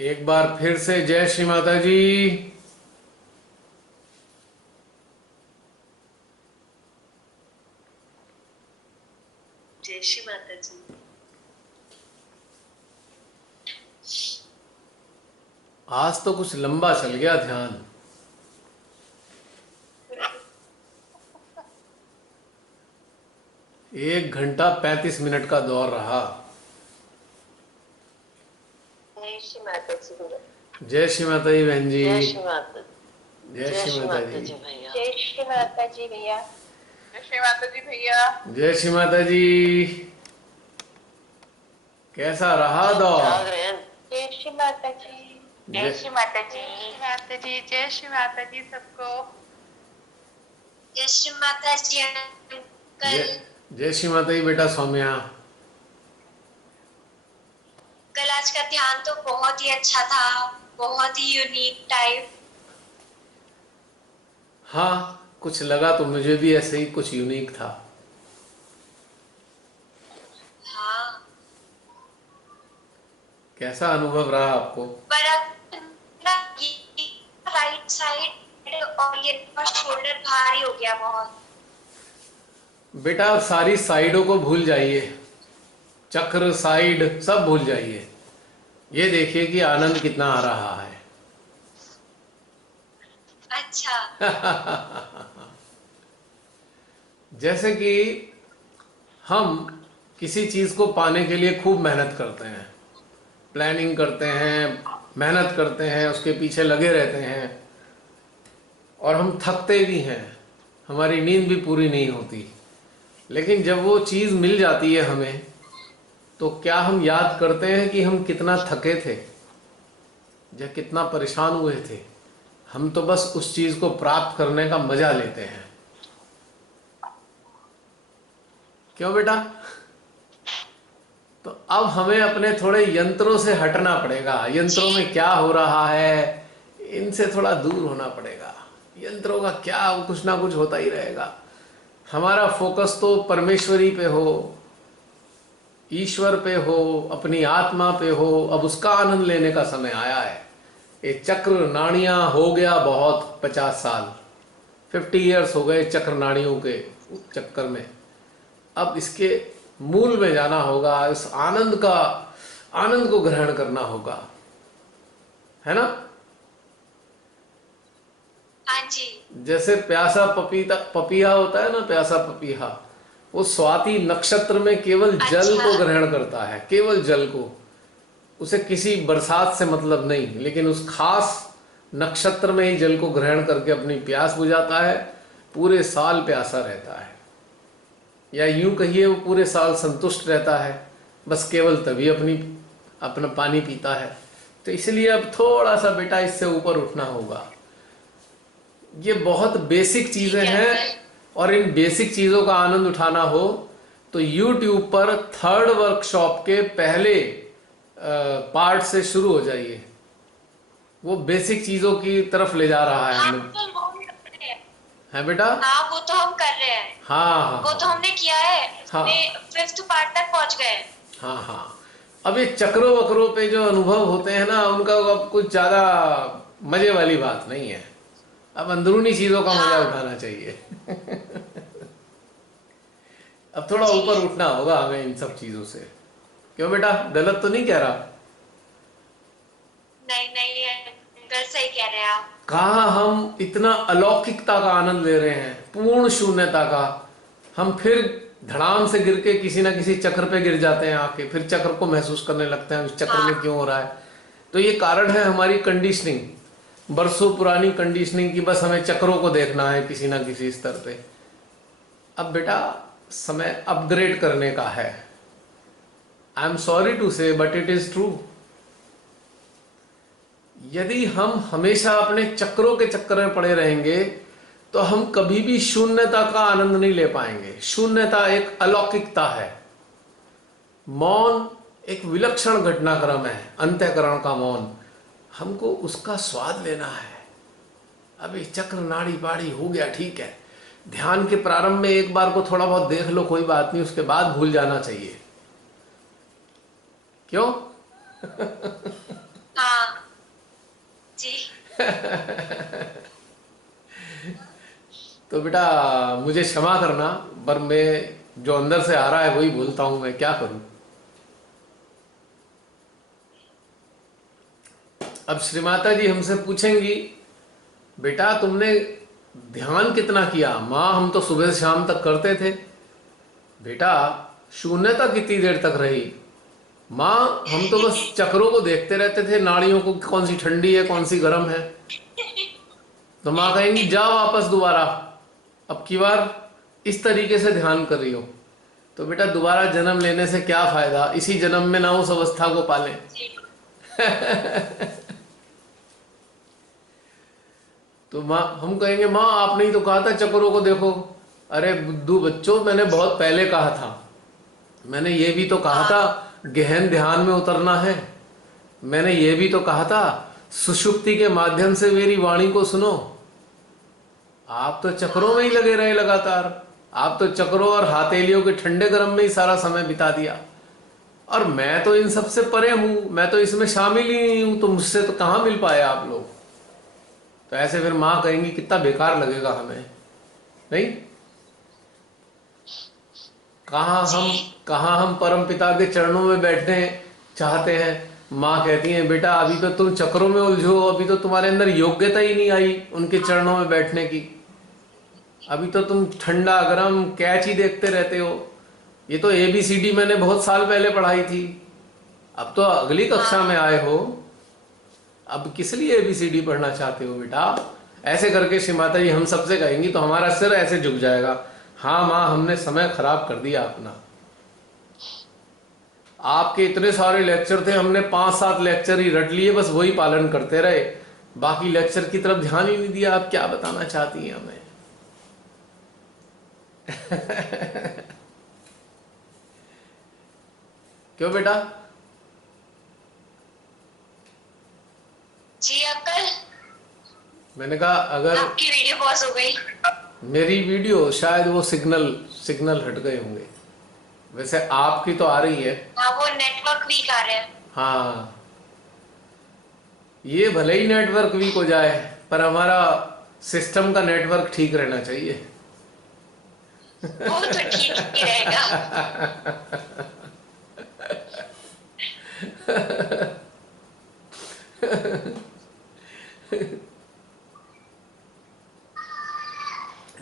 एक बार फिर से जय श्री माता जी। जय श्री माता जी। आज तो कुछ लंबा चल गया ध्यान। 1 घंटा 35 मिनट का दौर रहा। जय श्री माता जी भैया। जय श्री माता जी बहन जी। जय श्री माता। जय श्री माता जी भैया। जय श्री माता जी भैया। जय श्री माता जी भैया। जय श्री माता जी। कैसा रहा दौर? जय श्री माता जी। जय श्री माता जी। माता जी जय श्री माता जी सबको। जय श्री माता जी अंकल। जय श्री माता जी बेटा सौम्या। कल आज का ध्यान तो बहुत ही अच्छा था, बहुत ही यूनिक टाइप। हाँ, कुछ लगा तो मुझे भी ऐसे ही कुछ यूनिक था। हाँ, कैसा अनुभव रहा आपको? पर राइट साइड और ये शोल्डर भारी हो गया बहुत। बेटा सारी साइडों को भूल जाइए, चक्र साइड सब भूल जाइए। ये देखिए कि आनंद कितना आ रहा है। अच्छा। जैसे कि हम किसी चीज को पाने के लिए खूब मेहनत करते हैं, प्लानिंग करते हैं, मेहनत करते हैं, उसके पीछे लगे रहते हैं और हम थकते भी हैं, हमारी नींद भी पूरी नहीं होती। लेकिन जब वो चीज़ मिल जाती है हमें, तो क्या हम याद करते हैं कि हम कितना थके थे या कितना परेशान हुए थे? हम तो बस उस चीज़ को प्राप्त करने का मजा लेते हैं। क्यों बेटा? तो अब हमें अपने थोड़े यंत्रों से हटना पड़ेगा। यंत्रों में क्या हो रहा है, इनसे थोड़ा दूर होना पड़ेगा। यंत्रों का क्या, कुछ ना कुछ होता ही रहेगा। हमारा फोकस तो परमेश्वरी पे हो, ईश्वर पे हो, अपनी आत्मा पे हो। अब उसका आनंद लेने का समय आया है। ये चक्र नाड़ियां हो गया बहुत, 50 साल 50 ईयर्स हो गए चक्र नाड़ियों के चक्कर में। अब इसके मूल में जाना होगा, इस आनंद को ग्रहण करना होगा, है ना? हाँ जी। जैसे प्यासा पपीहा होता है ना, प्यासा पपीहा, वो स्वाति नक्षत्र में केवल जल को ग्रहण करता है, केवल जल को। उसे किसी बरसात से मतलब नहीं, लेकिन उस खास नक्षत्र में ही जल को ग्रहण करके अपनी प्यास बुझाता है। पूरे साल प्यासा रहता है, या यूं कहिए वो पूरे साल संतुष्ट रहता है, बस केवल तभी अपना पानी पीता है। तो इसलिए अब थोड़ा सा बेटा इससे ऊपर उठना होगा। ये बहुत बेसिक चीजें हैं, और इन बेसिक चीजों का आनंद उठाना हो तो YouTube पर 3rd वर्कशॉप के पहले पार्ट से शुरू हो जाइए। वो बेसिक चीजों की तरफ ले जा रहा है हमें। है बेटा? हाँ, वो तो हम कर रहे हैं। हाँ, वो तो हमने किया है। हाँ, 5th पार्ट तक पहुंच गए। हाँ, हाँ। अब ये चक्रों वक्रों पे जो अनुभव होते हैं ना, उनका अब कुछ ज्यादा मजे वाली बात नहीं है। अब अंदरूनी चीजों का मजा उठाना चाहिए। अब थोड़ा ऊपर उठना होगा हमें इन सब चीजों से। क्यों बेटा, गलत तो नहीं कह रहा? नहीं नहीं, अंकल सही कह रहे हैं आप। कहाँ हम इतना अलौकिकता का आनंद ले रहे हैं, पूर्ण शून्यता का। हम फिर धड़ाम से गिर के किसी ना किसी चक्र पे गिर जाते हैं आके, फिर चक्र को महसूस करने लगते हैं, उस चक्र में क्यों हो रहा है। तो ये कारण है हमारी कंडीशनिंग, बरसों पुरानी कंडीशनिंग की। बस हमें चक्रों को देखना है किसी ना किसी स्तर पे। अब बेटा समय अपग्रेड करने का है। आई एम सॉरी टू से बट इट इज ट्रू। यदि हम हमेशा अपने चक्रों के चक्कर में पड़े रहेंगे तो हम कभी भी शून्यता का आनंद नहीं ले पाएंगे। शून्यता एक अलौकिकता है। मौन एक विलक्षण घटनाक्रम है, अंतःकरण का मौन। हमको उसका स्वाद लेना है। अभी चक्र नाड़ी बाड़ी हो गया, ठीक है। ध्यान के प्रारंभ में एक बार को थोड़ा बहुत देख लो, कोई बात नहीं, उसके बाद भूल जाना चाहिए। क्यों? हाँ। जी। तो बेटा मुझे क्षमा करना, पर मैं जो अंदर से आ रहा है वही बोलता हूं, मैं क्या करूं। अब श्रीमाता जी हमसे पूछेंगी, बेटा तुमने ध्यान कितना किया? माँ हम तो सुबह से शाम तक करते थे। बेटा शून्यता कितनी देर तक रही? माँ हम तो बस चक्रों को देखते रहते थे, नाड़ियों को, कौन सी ठंडी है कौन सी गर्म है। तो माँ कहेंगी जा वापस दोबारा, अब की बार इस तरीके से ध्यान कर रही हो। तो बेटा दोबारा जन्म लेने से क्या फायदा, इसी जन्म में ना उस अवस्था को पालें। तो माँ हम कहेंगे माँ आपने ही तो कहा था चक्रों को देखो। अरे बुद्धू बच्चों, मैंने बहुत पहले कहा था। मैंने ये भी तो कहा था गहन ध्यान में उतरना है। मैंने ये भी तो कहा था सुषुप्ति के माध्यम से मेरी वाणी को सुनो। आप तो चक्रों में ही लगे रहे लगातार। आप तो चक्रों और हथेलियों के ठंडे गर्म में ही सारा समय बिता दिया। और मैं तो इन सबसे परे हूं, मैं तो इसमें शामिल ही नहीं हूं, तो मुझसे तो कहां मिल पाए आप लोग। तो ऐसे फिर माँ कहेंगी कितना बेकार लगेगा हमें, नहीं? कहाँ हम परम पिता के चरणों में बैठने चाहते हैं। माँ कहती है बेटा अभी तो तुम चक्रों में उलझो, अभी तो तुम्हारे अंदर योग्यता ही नहीं आई उनके चरणों में बैठने की। अभी तो तुम ठंडा गरम कैच ही देखते रहते हो। ये तो ABCD मैंने बहुत साल पहले पढ़ाई थी, अब तो अगली कक्षा में आए हो, अब किस लिए ABCD पढ़ना चाहते हो बेटा? ऐसे करके श्री माता जी हम सबसे कहेंगी तो हमारा सिर ऐसे झुक जाएगा। हाँ माँ हमने समय खराब कर दिया अपना। आपके इतने सारे लेक्चर थे, हमने 5-7 लेक्चर ही रट लिए, बस वही पालन करते रहे, बाकी लेक्चर की तरफ ध्यान ही नहीं दिया। आप क्या बताना चाहती हैं हमें? क्यों बेटा? जी अंकल। मैंने कहा अगर आपकी वीडियो पॉज हो गई। मेरी वीडियो, शायद वो सिग्नल हट गए होंगे। वैसे आपकी तो आ रही है। हाँ वो नेटवर्क वीक आ रहे हैं। हाँ ये भले ही नेटवर्क वीक हो जाए, पर हमारा सिस्टम का नेटवर्क ठीक रहना चाहिए। वो तो ठीक ही रहेगा।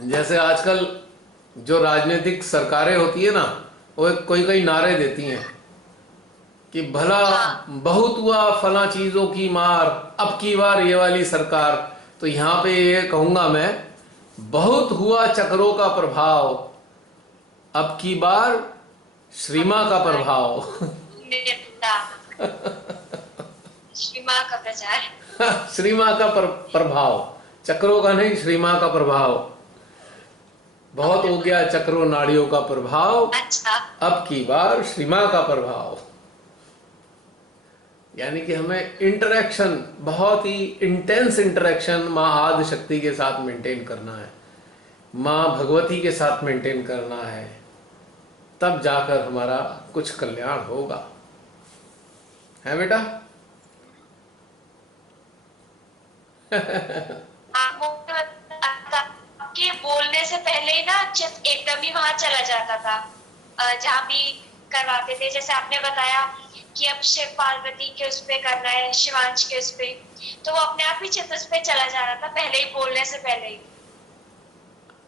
जैसे आजकल जो राजनीतिक सरकारें होती है ना, वो कोई नारे देती हैं कि भला बहुत हुआ फला चीजों की मार, अब की बार ये वाली सरकार। तो यहाँ पे ये कहूंगा मैं, बहुत हुआ चक्रों का प्रभाव, अब की बार श्री मां का प्रभाव। श्री मां का प्रचार। श्री मां का प्रभाव, चक्रों का नहीं, श्री मां का प्रभाव। बहुत हो गया चक्रों नाड़ियों का प्रभाव, अच्छा। अब की बार श्री मां का प्रभाव। यानी कि हमें इंटरेक्शन, बहुत ही इंटेंस इंटरेक्शन माँ आदि शक्ति के साथ मेंटेन करना है, माँ भगवती के साथ मेंटेन करना है, तब जाकर हमारा कुछ कल्याण होगा। है बेटा? आपके बोलने से पहले ही ना चित्त एकदम ही वहां चला जाता था जहाँ भी करवाते थे। जैसे आपने बताया कि अब शिव पार्वती के उस पे करना है, शिवांश के उस पे, तो वो अपने आप ही चित्त उस पे चला जा रहा था पहले ही, बोलने से पहले ही।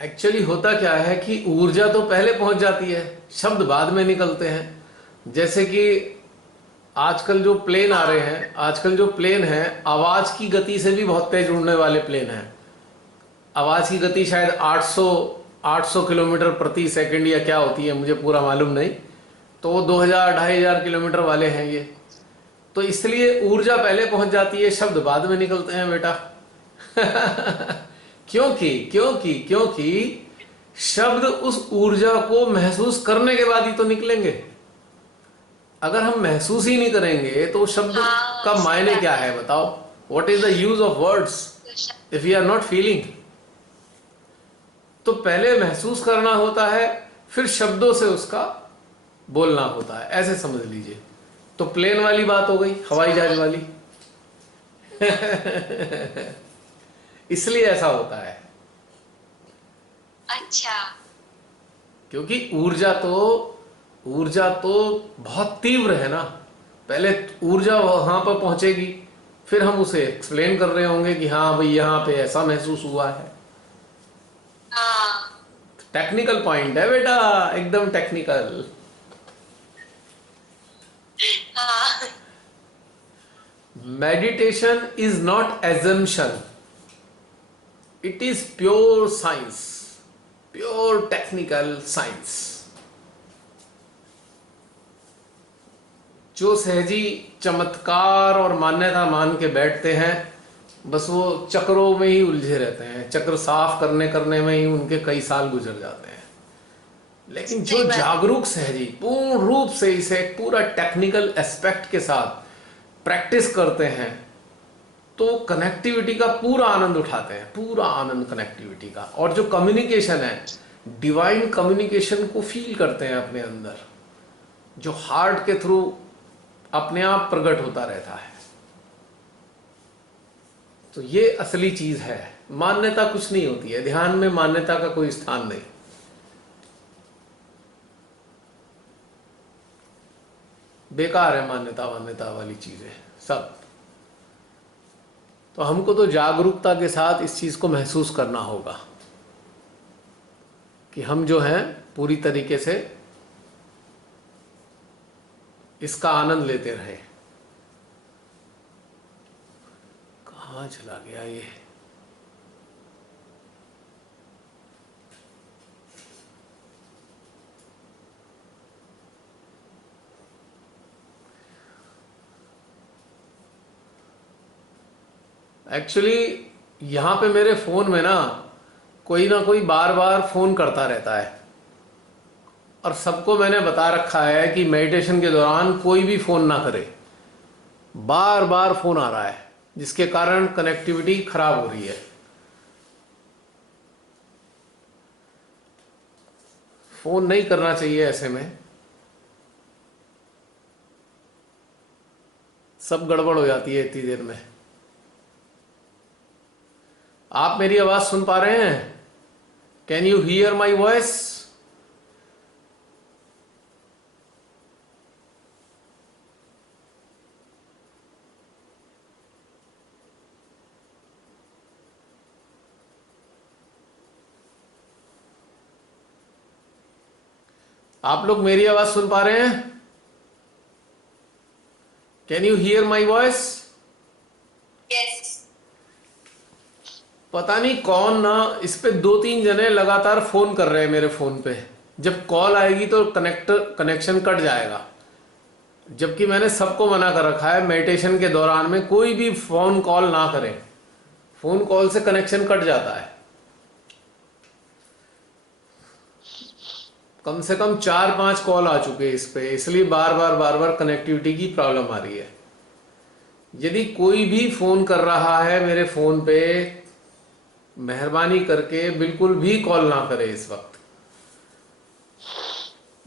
एक्चुअली होता क्या है कि ऊर्जा तो पहले पहुंच जाती है, शब्द बाद में निकलते हैं। जैसे कि आजकल जो प्लेन आ रहे हैं, आजकल जो प्लेन है आवाज की गति से भी बहुत तेज उड़ने वाले प्लेन हैं। आवाज की गति शायद 800 किलोमीटर प्रति सेकंड या क्या होती है, मुझे पूरा मालूम नहीं। तो वो 2000-2500 किलोमीटर वाले हैं ये। तो इसलिए ऊर्जा पहले पहुंच जाती है, शब्द बाद में निकलते हैं बेटा। क्योंकि शब्द उस ऊर्जा को महसूस करने के बाद ही तो निकलेंगे। अगर हम महसूस ही नहीं करेंगे तो शब्द का मायने क्या है बताओ? What is the use of words if you are not feeling? तो पहले महसूस करना होता है, फिर शब्दों से उसका बोलना होता है, ऐसे समझ लीजिए। तो प्लेन वाली बात हो गई, हवाई जहाज वाली। इसलिए ऐसा होता है, अच्छा। क्योंकि ऊर्जा तो बहुत तीव्र है ना। पहले ऊर्जा वहां पर पहुंचेगी, फिर हम उसे एक्सप्लेन कर रहे होंगे कि हाँ भाई यहाँ पे ऐसा महसूस हुआ है। हाँ। टेक्निकल पॉइंट है बेटा, एकदम टेक्निकल। हाँ। Meditation is not assumption, it is pure science, pure technical science. जो सहजी चमत्कार और मान्यता मान के बैठते हैं, बस वो चक्रों में ही उलझे रहते हैं, चक्र साफ करने करने में ही उनके कई साल गुजर जाते हैं। लेकिन जो सही बात है। जागरूक सहजी पूर्ण रूप से इसे एक पूरा टेक्निकल एस्पेक्ट के साथ प्रैक्टिस करते हैं, तो कनेक्टिविटी का पूरा आनंद उठाते हैं, पूरा आनंद कनेक्टिविटी का। और जो कम्युनिकेशन है, डिवाइन कम्युनिकेशन को फील करते हैं अपने अंदर, जो हार्ट के थ्रू अपने आप प्रकट होता रहता है। तो ये असली चीज है। मान्यता कुछ नहीं होती है, ध्यान में मान्यता का कोई स्थान नहीं। बेकार है मान्यता मान्यता वाली चीजें सब। तो हमको तो जागरूकता के साथ इस चीज को महसूस करना होगा कि हम जो हैं पूरी तरीके से इसका आनंद लेते रहे। कहाँ चला गया ये? एक्चुअली यहाँ पे मेरे फोन में ना कोई बार बार फोन करता रहता है, और सबको मैंने बता रखा है कि मेडिटेशन के दौरान कोई भी फोन ना करे। बार बार फोन आ रहा है, जिसके कारण कनेक्टिविटी खराब हो रही है। फोन नहीं करना चाहिए ऐसे में, सब गड़बड़ हो जाती है इतनी देर में। आप मेरी आवाज सुन पा रहे हैं? Can you here my voice? आप लोग मेरी आवाज सुन पा रहे हैं? Can you here my voice? Yes. पता नहीं कौन इस पे 2-3 जने लगातार फोन कर रहे हैं मेरे फोन पे। जब कॉल आएगी तो कनेक्शन कट जाएगा, जबकि मैंने सबको मना कर रखा है मेडिटेशन के दौरान में कोई भी फोन कॉल ना करें। फोन कॉल से कनेक्शन कट जाता है। कम से कम 4-5 कॉल आ चुके हैं इस पे, इसलिए बार बार कनेक्टिविटी की प्रॉब्लम आ रही है। यदि कोई भी फोन कर रहा है मेरे फोन पे, मेहरबानी करके बिल्कुल भी कॉल ना करे इस वक्त।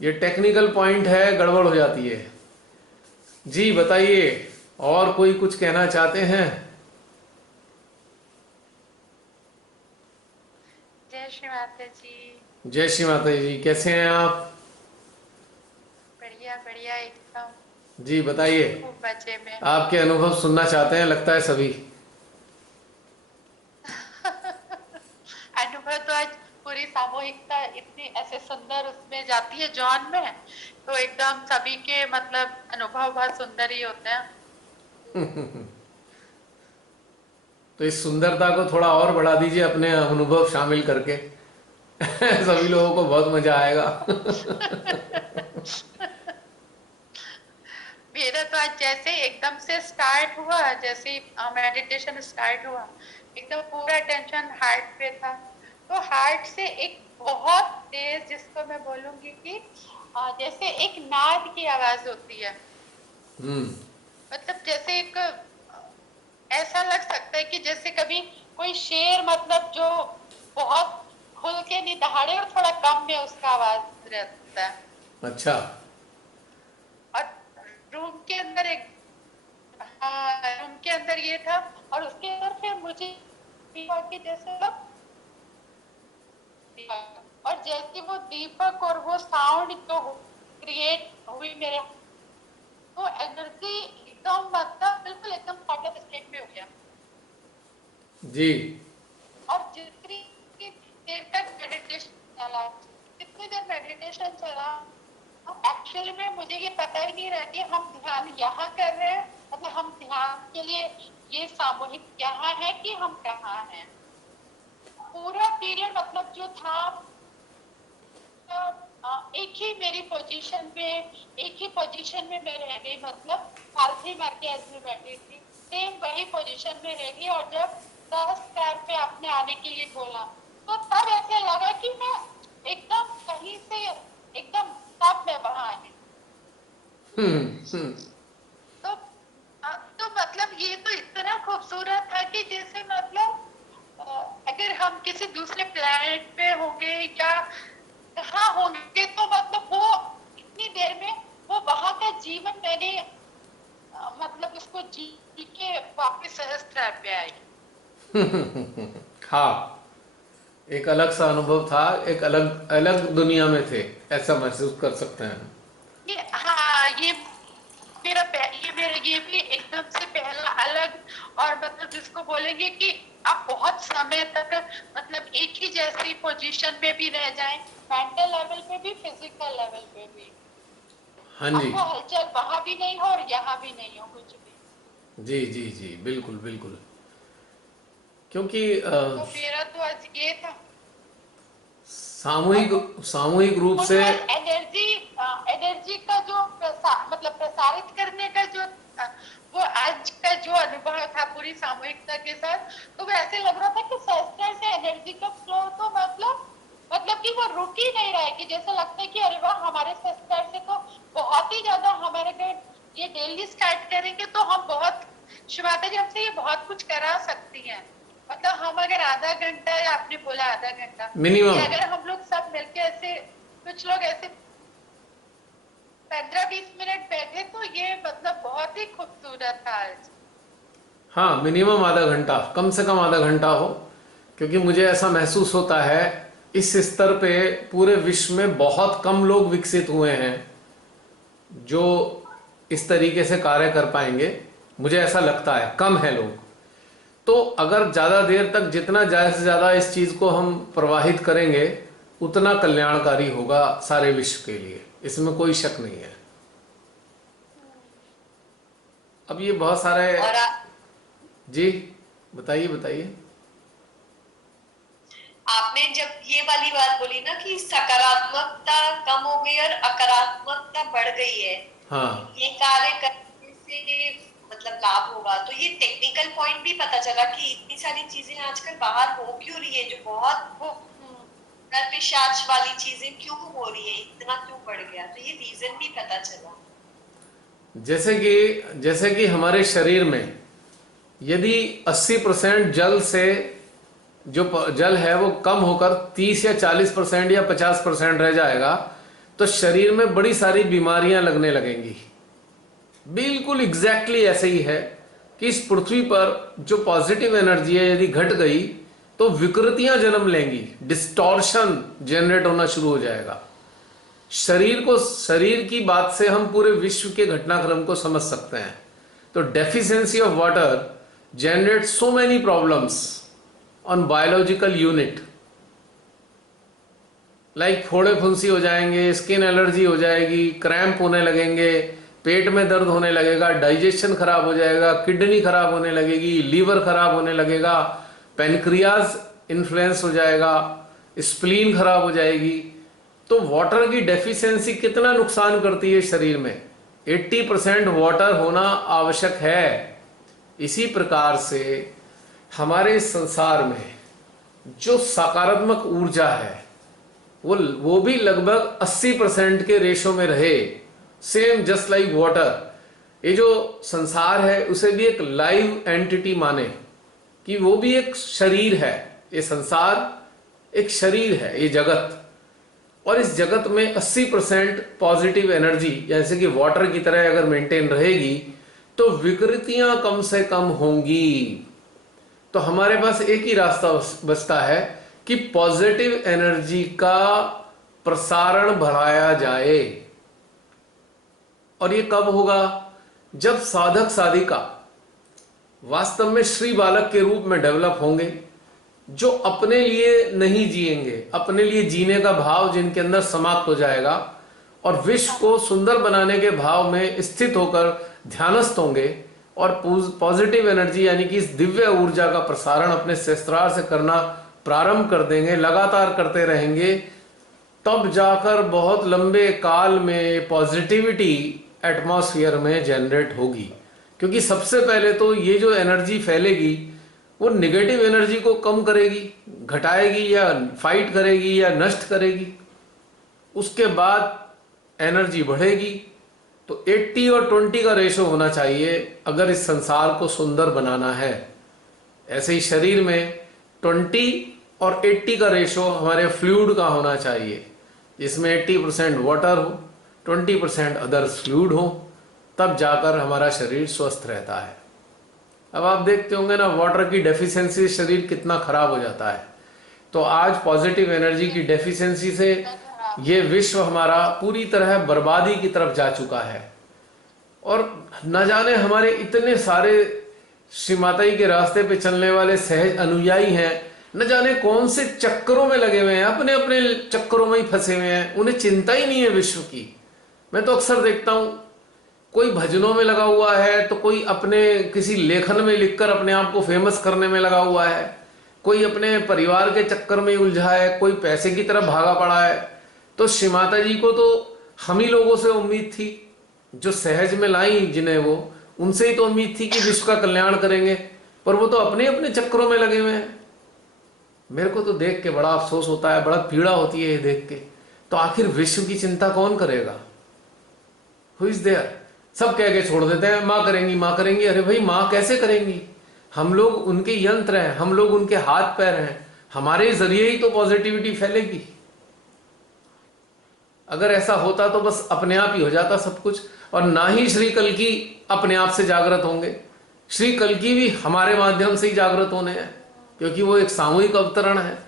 ये टेक्निकल पॉइंट है, गड़बड़ हो जाती है। जी बताइए, और कोई कुछ कहना चाहते हैं? जय श्री माता जी। जय श्री माता जी। कैसे हैं आप? बढ़िया बढ़िया एकदम। जी बताइए, खूब मजे में। आपके अनुभव सुनना चाहते हैं लगता है सभी। अनुभव तो आज पूरी सामूहिकता इतनी ऐसे सुंदर उसमें जाती है जॉन में, तो एकदम सभी के मतलब अनुभव बहुत सुंदर ही होते हैं। तो इस सुंदरता को थोड़ा और बढ़ा दीजिए अपने अनुभव शामिल करके। सभी लोगों को बहुत मजा आएगा। मेरा तो आज जैसे एकदम से स्टार्ट हुआ, जैसे मेडिटेशन स्टार्ट हुआ, एकदम पूरा टेंशन हार्ट पे था। तो हार्ट से एक बहुत तेज, जिसको मैं बोलूंगी कि जैसे एक नाद की आवाज होती है, मतलब जैसे एक ऐसा लग सकता है कि जैसे कभी कोई शेर मतलब जो बहुत खुल के नहीं दहाड़े और थोड़ा कम में उसका आवाज रहता है। अच्छा। और रूम के अंदर एक, हाँ रूम के अंदर ये था, और उसके अंदर फिर मुझे कि जैसे और जैसे वो दीपक और वो साउंड जो क्रिएट हुई मेरे, वो एनर्जी एकदम मतलब बिल्कुल एकदम थॉट ऑफ स्टेट में हो गया। जी। और जितनी देर तक मेडिटेशन चला, जितनी देर मेडिटेशन चला, एक्चुअली में मुझे ये पता ही नहीं रहा कि हम ध्यान यहाँ कर रहे हैं, मतलब हम ध्यान के लिए ये सामूहिक यहाँ है कि हम कहाँ हैं। पूरा पीरियड मतलब जो था एक ही मेरी पोजीशन में, एक ही पोजीशन में मैं रह गई, मतलब फालसी मार के ऐसे बैठी थी, सेम वही पोजीशन में रह गई। और जब 10 पैर पे अपने आने के लिए बोला, तो तब ऐसे लगा कि मैं एकदम कहीं से एकदम तब मैं वहां आई। तो मतलब ये तो इतना खूबसूरत था कि जैसे मतलब अगर हम किसी दूसरे प्लेनेट पे होंगे या कहाँ होंगे, तो मतलब वो इतनी देर में वो वहां का जीवन मैंने मतलब उसको जी के वापस सहस्त्र पे आई। हाँ, एक अलग सा अनुभव था, एक अलग अलग दुनिया में थे, ऐसा महसूस कर सकते हैं। हाँ, ये ये भी एकदम से पहला अलग, और मतलब जिसको बोलेंगे कि आप बहुत समय तक मतलब एक ही जैसी पोजीशन में भी रह जाएं, मेंटल लेवल पे भी, फिजिकल लेवल पे भी। हाँ जी। आपको हलचल वहां भी नहीं हो और यहाँ भी नहीं हो कुछ भी। जी जी जी, बिल्कुल बिल्कुल। क्योंकि तो मेरा तो आज ये था। सामूहिक सामूहिक रूप से एनर्जी का जो मतलब प्रसारित करने का जो वो आज का जो अनुभव था पूरी सामूहिकता के साथ, तो वो ऐसे लग रहा था कि सहस्त्र से एनर्जी का फ्लो तो मतलब कि वो रुक ही नहीं रहा है, कि जैसे लगता है कि अरे वाह, हमारे सहस्त्र से तो बहुत ही ज्यादा, हमारे अगर ये डेली स्टार्ट करेंगे तो हम बहुत, शिवाता जी हमसे ये बहुत कुछ करा सकती हैं। मतलब हम अगर आधा घंटा, या आपने बोला आधा घंटा मिनिमम, अगर हम लोग सब मिलके ऐसे, कुछ लोग ऐसे 15-20 मिनट बैठे, तो ये मतलब बहुत ही खूबसूरत था आज। हाँ, मिनिमम आधा घंटा, कम से कम आधा घंटा हो। क्योंकि मुझे ऐसा महसूस होता है इस स्तर पे पूरे विश्व में बहुत कम लोग विकसित हुए हैं जो इस तरीके से कार्य कर पाएंगे। मुझे ऐसा लगता है कम है लोग। तो अगर ज़्यादा देर तक, जितना ज़्यादा से ज़्यादा इस चीज़ को हम प्रवाहित करेंगे, उतना कल्याणकारी होगा सारे विश्व के लिए, इसमें कोई शक नहीं है। अब ये बहुत सारे जी, बताइए बताइए। आपने जब ये वाली बात बोली ना कि सकारात्मकता कम हो गई और अकारात्मकता बढ़ गई है, हाँ, ये कार्य करने से मतलब लाभ होगा, तो ये टेक्निकल पॉइंट भी पता चला कि इतनी सारी चीजें आजकल बाहर हो क्यों रही है, जो बहुत पिशाच वाली चीजें क्यों हो रही है, इतना क्यों बढ़ गया, तो ये रीजन भी पता चला। जैसे कि हमारे शरीर में यदि 80% जल से, जो जल है वो कम होकर 30 या 40% या 50% रह जाएगा, तो शरीर में बड़ी सारी बीमारियां लगने लगेंगी। बिल्कुल एग्जैक्टली ऐसे ही है कि इस पृथ्वी पर जो पॉजिटिव एनर्जी है यदि घट गई तो विकृतियां जन्म लेंगी, डिस्टॉर्शन जनरेट होना शुरू हो जाएगा। शरीर की बात से हम पूरे विश्व के घटनाक्रम को समझ सकते हैं। तो deficiency of water generate so many problems on biological unit, like फोड़े फुंसी हो जाएंगे, स्किन एलर्जी हो जाएगी, क्रैम्प होने लगेंगे, पेट में दर्द होने लगेगा, डाइजेशन खराब हो जाएगा, किडनी खराब होने लगेगी, लीवर खराब होने लगेगा, पेनक्रियाज इन्फ्लुएंस हो जाएगा, स्प्लीन खराब हो जाएगी। तो वाटर की डेफिशिएंसी कितना नुकसान करती है शरीर में। 80% वाटर होना आवश्यक है। इसी प्रकार से हमारे संसार में जो सकारात्मक ऊर्जा है वो भी लगभग 80% के रेशो में रहे, सेम जस्ट लाइक वाटर। ये जो संसार है उसे भी एक लाइव एंटिटी माने कि वो भी एक शरीर है। ये संसार एक शरीर है, ये जगत, और इस जगत में 80% पॉजिटिव एनर्जी जैसे कि वाटर की तरह अगर मेंटेन रहेगी तो विकृतियां कम से कम होंगी। तो हमारे पास एक ही रास्ता बचता है कि पॉजिटिव एनर्जी का प्रसारण बढ़ाया जाए। और ये कब होगा? जब साधक साधिका वास्तव में श्री बालक के रूप में डेवलप होंगे, जो अपने लिए नहीं जिएंगे, अपने लिए जीने का भाव जिनके अंदर समाप्त हो जाएगा और विश्व को सुंदर बनाने के भाव में स्थित होकर ध्यानस्थ होंगे और पॉजिटिव एनर्जी यानी कि इस दिव्य ऊर्जा का प्रसारण अपने शस्त्रार से करना प्रारंभ कर देंगे, लगातार करते रहेंगे, तब जाकर बहुत लंबे काल में पॉजिटिविटी एटमॉस्फेयर में जनरेट होगी। क्योंकि सबसे पहले तो ये जो एनर्जी फैलेगी वो नेगेटिव एनर्जी को कम करेगी, घटाएगी या फाइट करेगी या नष्ट करेगी। उसके बाद एनर्जी बढ़ेगी। तो 80 और 20 का रेशो होना चाहिए अगर इस संसार को सुंदर बनाना है। ऐसे ही शरीर में 20 और 80 का रेशो हमारे फ्लूइड का होना चाहिए, जिसमें 80% वाटर हो, 20% अदर्स फ्लूइड हो, तब जाकर हमारा शरीर स्वस्थ रहता है। अब आप देखते होंगे ना, वाटर की डेफिशिएंसी से शरीर कितना खराब हो जाता है। तो आज पॉजिटिव एनर्जी की डेफिशिएंसी से ये विश्व हमारा पूरी तरह बर्बादी की तरफ जा चुका है। और न जाने हमारे इतने सारे श्री माताजी के रास्ते पे चलने वाले सहज अनुयायी हैं, न जाने कौन से चक्करों में लगे हुए हैं, अपने अपने चक्करों में ही फंसे हुए हैं, उन्हें चिंता ही नहीं है विश्व की। मैं तो अक्सर देखता हूं, कोई भजनों में लगा हुआ है, तो कोई अपने किसी लेखन में लिखकर अपने आप को फेमस करने में लगा हुआ है, कोई अपने परिवार के चक्कर में उलझा है, कोई पैसे की तरफ भागा पड़ा है। तो श्री माता जी को तो हम ही लोगों से उम्मीद थी, जो सहज में लाई जिन्हें, वो उनसे ही तो उम्मीद थी कि विश्व का कल्याण करेंगे, पर वो तो अपने अपने चक्करों में लगे हुए हैं। मेरे को तो देख के बड़ा अफसोस होता है, बड़ा पीड़ा होती है ये देख के। तो आखिर विश्व की चिंता कौन करेगा? Who is there? सब कह के छोड़ देते हैं, माँ करेंगी माँ करेंगी। अरे भाई, माँ कैसे करेंगी? हम लोग उनके यंत्र हैं, हम लोग उनके हाथ पैर हैं, हमारे जरिए ही तो पॉजिटिविटी फैलेगी। अगर ऐसा होता तो बस अपने आप ही हो जाता सब कुछ। और ना ही श्री कल्कि अपने आप से जागृत होंगे, श्री कल्कि भी हमारे माध्यम से ही जागृत होने हैं, क्योंकि वो एक सामूहिक अवतरण है।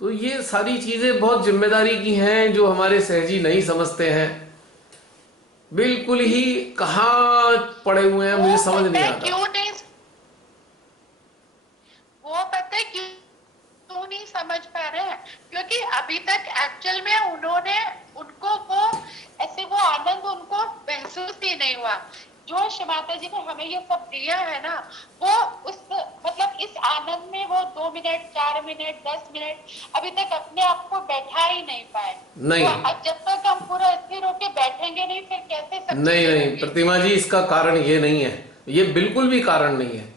तो ये सारी चीजें बहुत जिम्मेदारी की हैं, जो हमारे सहजी नहीं समझते हैं। बिल्कुल ही कहाँ पड़े हुए हैं, मुझे समझ नहीं आता। क्यों नहीं, वो पता है क्यों नहीं समझ पा रहे हैं? क्योंकि अभी तक एक्चुअल में उनको वो ऐसे वो आनंद उनको महसूस ही नहीं हुआ। जो श्री माता जी ने हमें ये सब दिया है ना, वो उस मतलब इस आनंद में वो 2 मिनट, 4 मिनट, 10 मिनट अभी तक अपने आप को बैठा ही नहीं पाए। नहीं, तो जब तक हम पूरा स्थिर होके बैठेंगे नहीं, फिर कैसे सब नहीं प्रतिमा जी, इसका कारण ये नहीं है, ये बिल्कुल भी कारण नहीं है।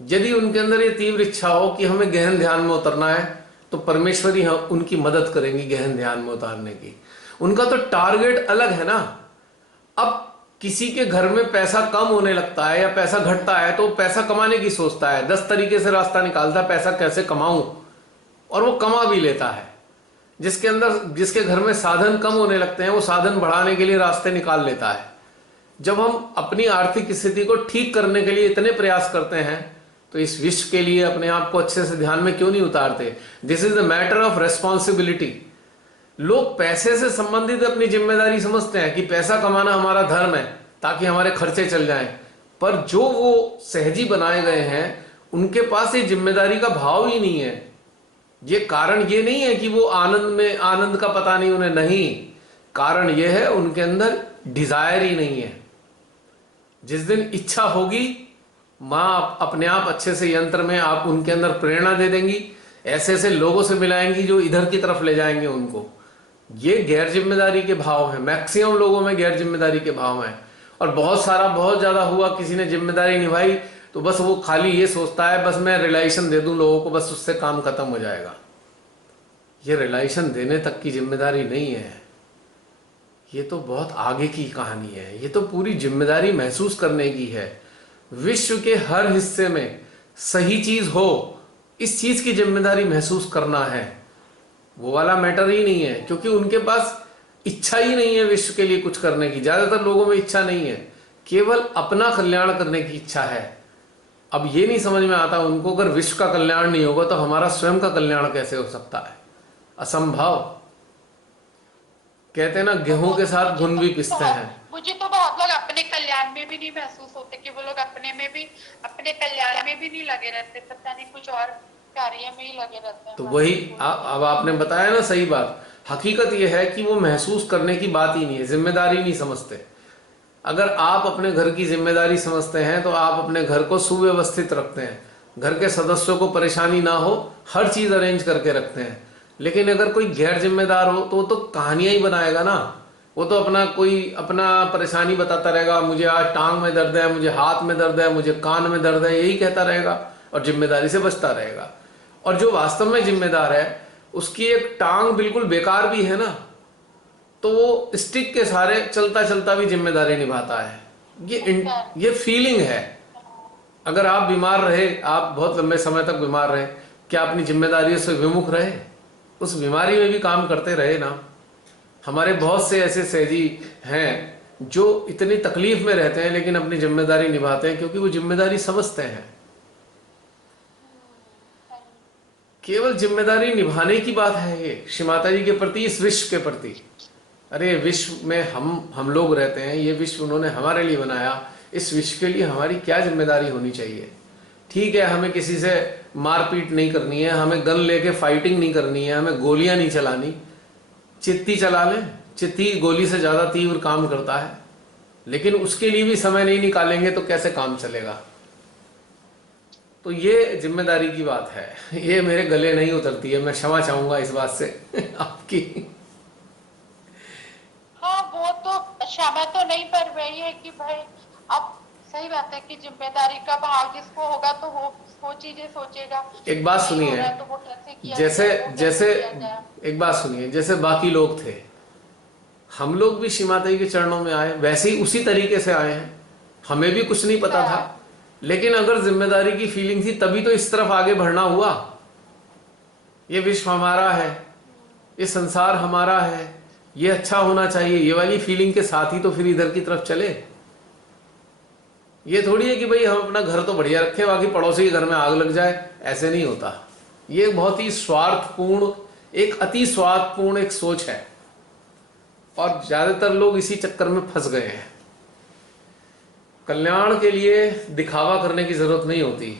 यदि उनके अंदर ये तीव्र इच्छा हो कि हमें गहन ध्यान में उतरना है, तो परमेश्वर ही उनकी मदद करेंगी गहन ध्यान में उतारने की। उनका तो टारगेट अलग है ना। अब किसी के घर में पैसा कम होने लगता है या पैसा घटता है, तो पैसा कमाने की सोचता है, 10 तरीके से रास्ता निकालता है पैसा कैसे कमाऊं, और वो कमा भी लेता है। जिसके घर में साधन कम होने लगते हैं, वो साधन बढ़ाने के लिए रास्ते निकाल लेता है। जब हम अपनी आर्थिक स्थिति को ठीक करने के लिए इतने प्रयास करते हैं, तो इस विश्व के लिए अपने आप को अच्छे से ध्यान में क्यों नहीं उतारते? This is the matter of responsibility. लोग पैसे से संबंधित अपनी जिम्मेदारी समझते हैं कि पैसा कमाना हमारा धर्म है ताकि हमारे खर्चे चल जाएं, पर जो वो सहजी बनाए गए हैं उनके पास ये जिम्मेदारी का भाव ही नहीं है। ये कारण ये नहीं है कि वो आनंद का पता नहीं उन्हें, नहीं, कारण ये है उनके अंदर डिजायर ही नहीं है। जिस दिन इच्छा होगी, माँ अपने आप अच्छे से यंत्र में आप उनके अंदर प्रेरणा दे देंगी, ऐसे ऐसे लोगों से मिलाएंगी जो इधर की तरफ ले जाएंगे उनको। ये गैर जिम्मेदारी के भाव हैं, मैक्सिमम लोगों में गैर जिम्मेदारी के भाव हैं। और बहुत ज्यादा हुआ, किसी ने जिम्मेदारी निभाई तो बस वो खाली ये सोचता है बस मैं रिलाइजेशन दे दूं लोगों को, बस उससे काम खत्म हो जाएगा। ये रिलाइजेशन देने तक की जिम्मेदारी नहीं है, ये तो बहुत आगे की कहानी है। ये तो पूरी जिम्मेदारी महसूस करने की है। विश्व के हर हिस्से में सही चीज हो, इस चीज की जिम्मेदारी महसूस करना है। वो वाला मैटर ही नहीं है, क्योंकि उनके पास इच्छा ही नहीं है विश्व के लिए कुछ करने की। ज्यादातर लोगों में इच्छा नहीं है, केवल अपना कल्याण करने की इच्छा है। अब ये नहीं समझ में आता उनको, अगर विश्व का कल्याण नहीं होगा तो हमारा स्वयं का कल्याण कैसे हो सकता है? असंभव। कहते हैं ना, गेहूं के साथ घुन भी पिसते हैं। मुझे तो बहुत लोग अपने कल्याण में भी नहीं महसूस होते, कि वो लोग अपने में भी, अपने कल्याण में भी नहीं लगे रहते, पता नहीं कुछ और कार्य में ही लगे रहते हैं। तो वही अब आपने बताया ना, सही बात। हकीकत यह है कि वो महसूस करने की बात ही नहीं है, जिम्मेदारी नहीं समझते। अगर आप अपने घर की जिम्मेदारी समझते हैं तो आप अपने घर को सुव्यवस्थित रखते हैं, घर के सदस्यों को परेशानी ना हो, हर चीज अरेंज करके रखते हैं। लेकिन अगर कोई गैर जिम्मेदार हो तो वो तो कहानियां ही बनाएगा ना। वो तो अपना परेशानी बताता रहेगा, मुझे आज टांग में दर्द है, मुझे हाथ में दर्द है, मुझे कान में दर्द है, यही कहता रहेगा और जिम्मेदारी से बचता रहेगा। और जो वास्तव में जिम्मेदार है, उसकी एक टांग बिल्कुल बेकार भी है ना, तो वो स्टिक के सहारे चलता चलता भी जिम्मेदारी निभाता है। ये फीलिंग है। अगर आप बीमार रहे, आप बहुत लंबे समय तक बीमार रहे, क्या अपनी जिम्मेदारियों से विमुख रहे? उस बीमारी में भी काम करते रहे ना। हमारे बहुत से ऐसे सहजी हैं जो इतनी तकलीफ में रहते हैं लेकिन अपनी जिम्मेदारी निभाते हैं, क्योंकि वो जिम्मेदारी समझते हैं। केवल जिम्मेदारी निभाने की बात है ये, श्री माता जी के प्रति, इस विश्व के प्रति। अरे विश्व में हम लोग रहते हैं, ये विश्व उन्होंने हमारे लिए बनाया, इस विश्व के लिए हमारी क्या जिम्मेदारी होनी चाहिए? ठीक है, हमें किसी से मारपीट नहीं करनी है, हमें गन लेके फाइटिंग नहीं करनी है, हमें गोलियां नहीं चलानी, चित्ती चला लें। चित्ती गोली से ज्यादा तीव्र काम करता है, लेकिन उसके लिए भी समय नहीं निकालेंगे तो कैसे काम चलेगा? तो ये जिम्मेदारी की बात है, ये मेरे गले नहीं उतरती है, मैं क्षमा चाहूंगा इस बात से आपकी। हाँ, वो तो क्षमा तो नहीं, पर वही है कि भाई अब सही बात है कि जिम्मेदारी का भाव जिसको होगा तो वो चीजें सोचेगा। एक बात सुनिए, तो वो कैसे किया जैसे जाए, वो कैसे जैसे किया जाए। एक बात सुनिए, जैसे बाकी लोग थे, हम लोग भी श्री माता जी के चरणों में आए, वैसे ही उसी तरीके से आए हैं। हमें भी कुछ नहीं पता था, लेकिन अगर जिम्मेदारी की फीलिंग थी तभी तो इस तरफ आगे बढ़ना हुआ। ये विश्व हमारा है, ये संसार हमारा है, ये अच्छा होना चाहिए, ये वाली फीलिंग के साथ ही तो फिर इधर की तरफ चले। ये थोड़ी है कि भाई हम अपना घर तो बढ़िया रखें, बाकी पड़ोसी के घर में आग लग जाए, ऐसे नहीं होता। ये बहुत ही स्वार्थपूर्ण, एक अति स्वार्थपूर्ण एक सोच है, और ज्यादातर लोग इसी चक्कर में फंस गए हैं। कल्याण के लिए दिखावा करने की जरूरत नहीं होती,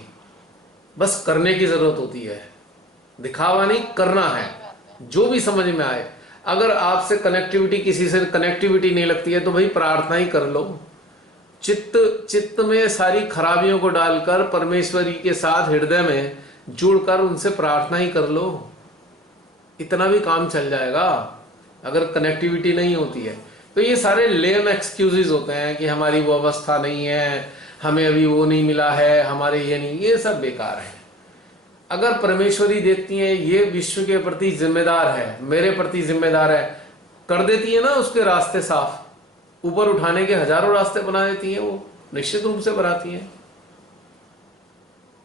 बस करने की जरूरत होती है। दिखावा नहीं, करना है, जो भी समझ में आए। अगर आपसे कनेक्टिविटी, किसी से कनेक्टिविटी नहीं लगती है तो भाई प्रार्थना ही कर लो। चित्त में सारी खराबियों को डालकर परमेश्वरी के साथ हृदय में जुड़कर उनसे प्रार्थना ही कर लो, इतना भी काम चल जाएगा। अगर कनेक्टिविटी नहीं होती है तो ये सारे लेम एक्सक्यूजेस होते हैं कि हमारी वो अवस्था नहीं है, हमें अभी वो नहीं मिला है, हमारे ये नहीं, ये सब बेकार है। अगर परमेश्वरी देखती है ये विश्व के प्रति जिम्मेदार है, मेरे प्रति जिम्मेदार है, कर देती है ना उसके रास्ते साफ, ऊपर उठाने के हजारों रास्ते बना देती हैं, वो निश्चित रूप से बनाती हैं।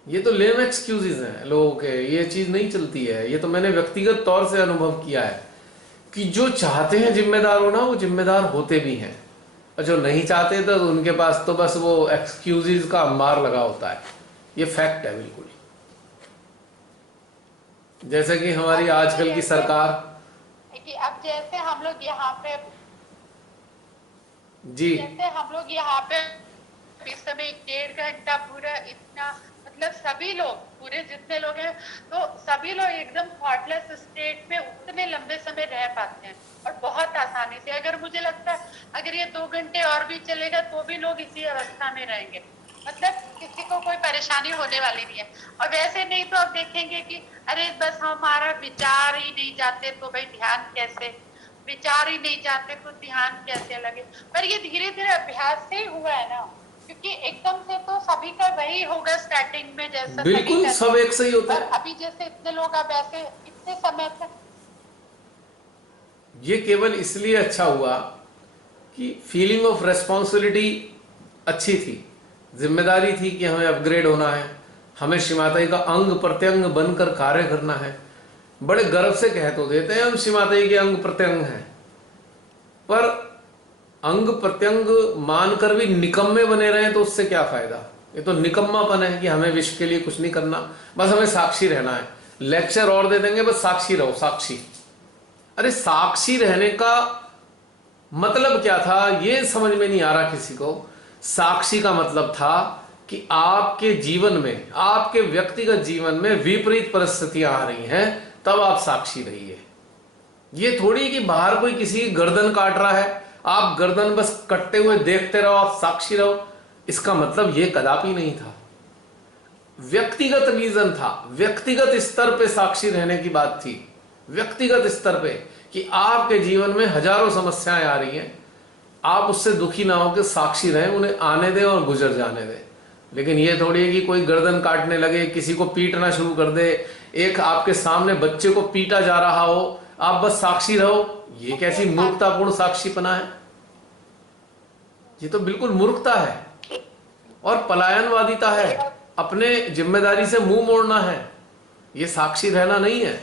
ये तो लेम एक्सक्यूजेस हैं लोगों के, ये चीज नहीं चलती है। ये तो मैंने व्यक्तिगत तौर से अनुभव किया है कि जो चाहते हैं जिम्मेदार होना, वो जिम्मेदार होते भी हैं, और जो नहीं चाहते तो उनके पास तो बस वो एक्सक्यूजेस का अंबार लगा होता है। ये फैक्ट है बिल्कुल। जैसे कि हमारी आजकल की सरकार, कि अब जैसे हम लोग यहाँ पे जी जैसे हम लोग यहाँ पे इस समय 1.5 घंटा पूरा इतना, मतलब सभी लोग, पूरे जितने लोग हैं, तो सभी लोग एकदम थॉटलेस स्टेट में उतने लंबे समय रह पाते हैं, और बहुत आसानी से। अगर मुझे लगता है अगर ये 2 घंटे और भी चलेगा तो भी लोग इसी अवस्था में रहेंगे, मतलब किसी को कोई परेशानी होने वाली नहीं है। और वैसे नहीं तो आप देखेंगे कि अरे बस हमारा विचार ही नहीं जाते तो भाई ध्यान कैसे, विचार ही नहीं जाते तो ध्यान कैसे लगे। पर ये धीरे धीरे अभ्यास से ही हुआ है ना, क्योंकि एकदम से तो सभी का वही होगा स्टार्टिंग में, जैसा बिल्कुल सब एक सही होता है। अभी जैसे इतने लोग अब ऐसे इतने समय तक, ये केवल इसलिए अच्छा हुआ कि फीलिंग ऑफ रेस्पॉन्सिबिलिटी अच्छी थी, जिम्मेदारी थी कि हमें अपग्रेड होना है, हमें श्री माता जी का अंग प्रत्यंग बनकर कार्य करना है। बड़े गर्व से कह तो देते हैं हम श्री माता जी के अंग प्रत्यंग हैं, पर अंग प्रत्यंग मानकर भी निकम्मे बने रहे तो उससे क्या फायदा? ये तो निकम्मापन है कि हमें विश्व के लिए कुछ नहीं करना, बस हमें साक्षी रहना है। लेक्चर और दे देंगे, बस साक्षी रहो, साक्षी। अरे साक्षी रहने का मतलब क्या था ये समझ में नहीं आ रहा किसी को। साक्षी का मतलब था कि आपके जीवन में, आपके व्यक्तिगत जीवन में विपरीत परिस्थितियां आ रही हैं, तब आप साक्षी रहिए। ये थोड़ी कि बाहर कोई किसी की गर्दन काट रहा है, आप गर्दन बस कटते हुए देखते रहो, आप साक्षी रहो। इसका मतलब ये कदापि नहीं था। व्यक्तिगत रीजन था, व्यक्तिगत स्तर पे साक्षी रहने की बात थी। व्यक्तिगत स्तर पे कि आपके जीवन में हजारों समस्याएं आ रही हैं, आप उससे दुखी ना होकर साक्षी रहें, उन्हें आने दें और गुजर जाने दें। लेकिन ये थोड़ी है कि कोई गर्दन काटने लगे, किसी को पीटना शुरू कर दे, एक आपके सामने बच्चे को पीटा जा रहा हो, आप बस साक्षी रहो। ये कैसी मूर्खतापूर्ण साक्षीपना है? ये तो बिल्कुल मूर्खता है और पलायनवादिता है। अपने जिम्मेदारी से मुंह मोड़ना है, ये साक्षी रहना नहीं है।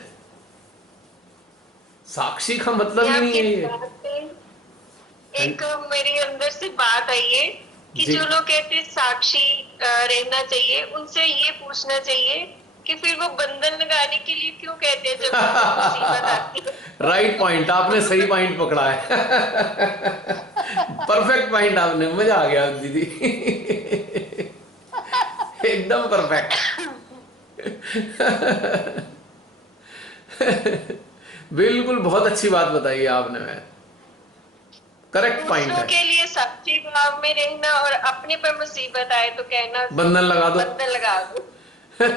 साक्षी का मतलब ही नहीं है ये। एक मेरे अंदर से बात आई है कि जी। जो लोग कहते हैं साक्षी रहना चाहिए, उनसे ये पूछना चाहिए कि फिर वो बंधन लगाने के लिए क्यों कहते हैं जब मुसीबत आती है। राइट पॉइंट, आपने सही पॉइंट पकड़ा है। परफेक्ट पॉइंट आपने, मजा आ गया दीदी। एकदम परफेक्ट। बिल्कुल, बहुत अच्छी बात बताई आपने। मैं करेक्ट पॉइंट दूसरों है। के लिए साक्षी भाव में रहना और अपने पर मुसीबत आए तो कहना बंधन लगा दो। बंधन लगा दो।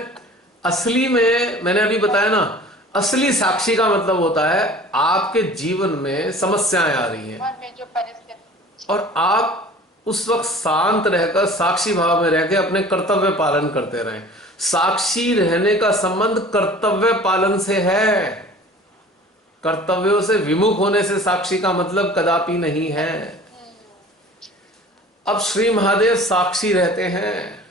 असली में मैंने अभी बताया ना, असली साक्षी का मतलब होता है आपके जीवन में समस्याएं आ रही हैं मन में जो परिस्थिति, और आप उस वक्त शांत रहकर साक्षी भाव में रहकर अपने कर्तव्य पालन करते रहें। साक्षी रहने का संबंध कर्तव्य पालन से है। कर्तव्यों से विमुख होने से साक्षी का मतलब कदापि नहीं है। अब श्री महादेव साक्षी रहते हैं।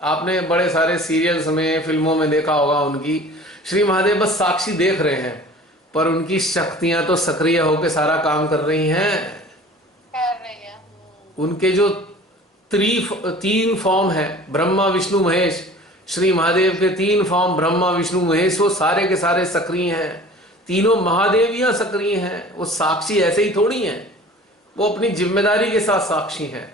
आपने बड़े सारे सीरियल्स में, फिल्मों में देखा होगा उनकी। श्री महादेव बस साक्षी देख रहे हैं, पर उनकी शक्तियां तो सक्रिय होकर सारा काम कर रही हैं। कर रही है। उनके जो तीन फॉर्म है, ब्रह्मा विष्णु महेश, श्री महादेव के 3 फॉर्म ब्रह्मा विष्णु महेश, वो सारे के सारे सक्रिय हैं। तीनों महादेवियां सक्रिय हैं। वो साक्षी ऐसे ही थोड़ी हैं, वो अपनी जिम्मेदारी के साथ साक्षी हैं।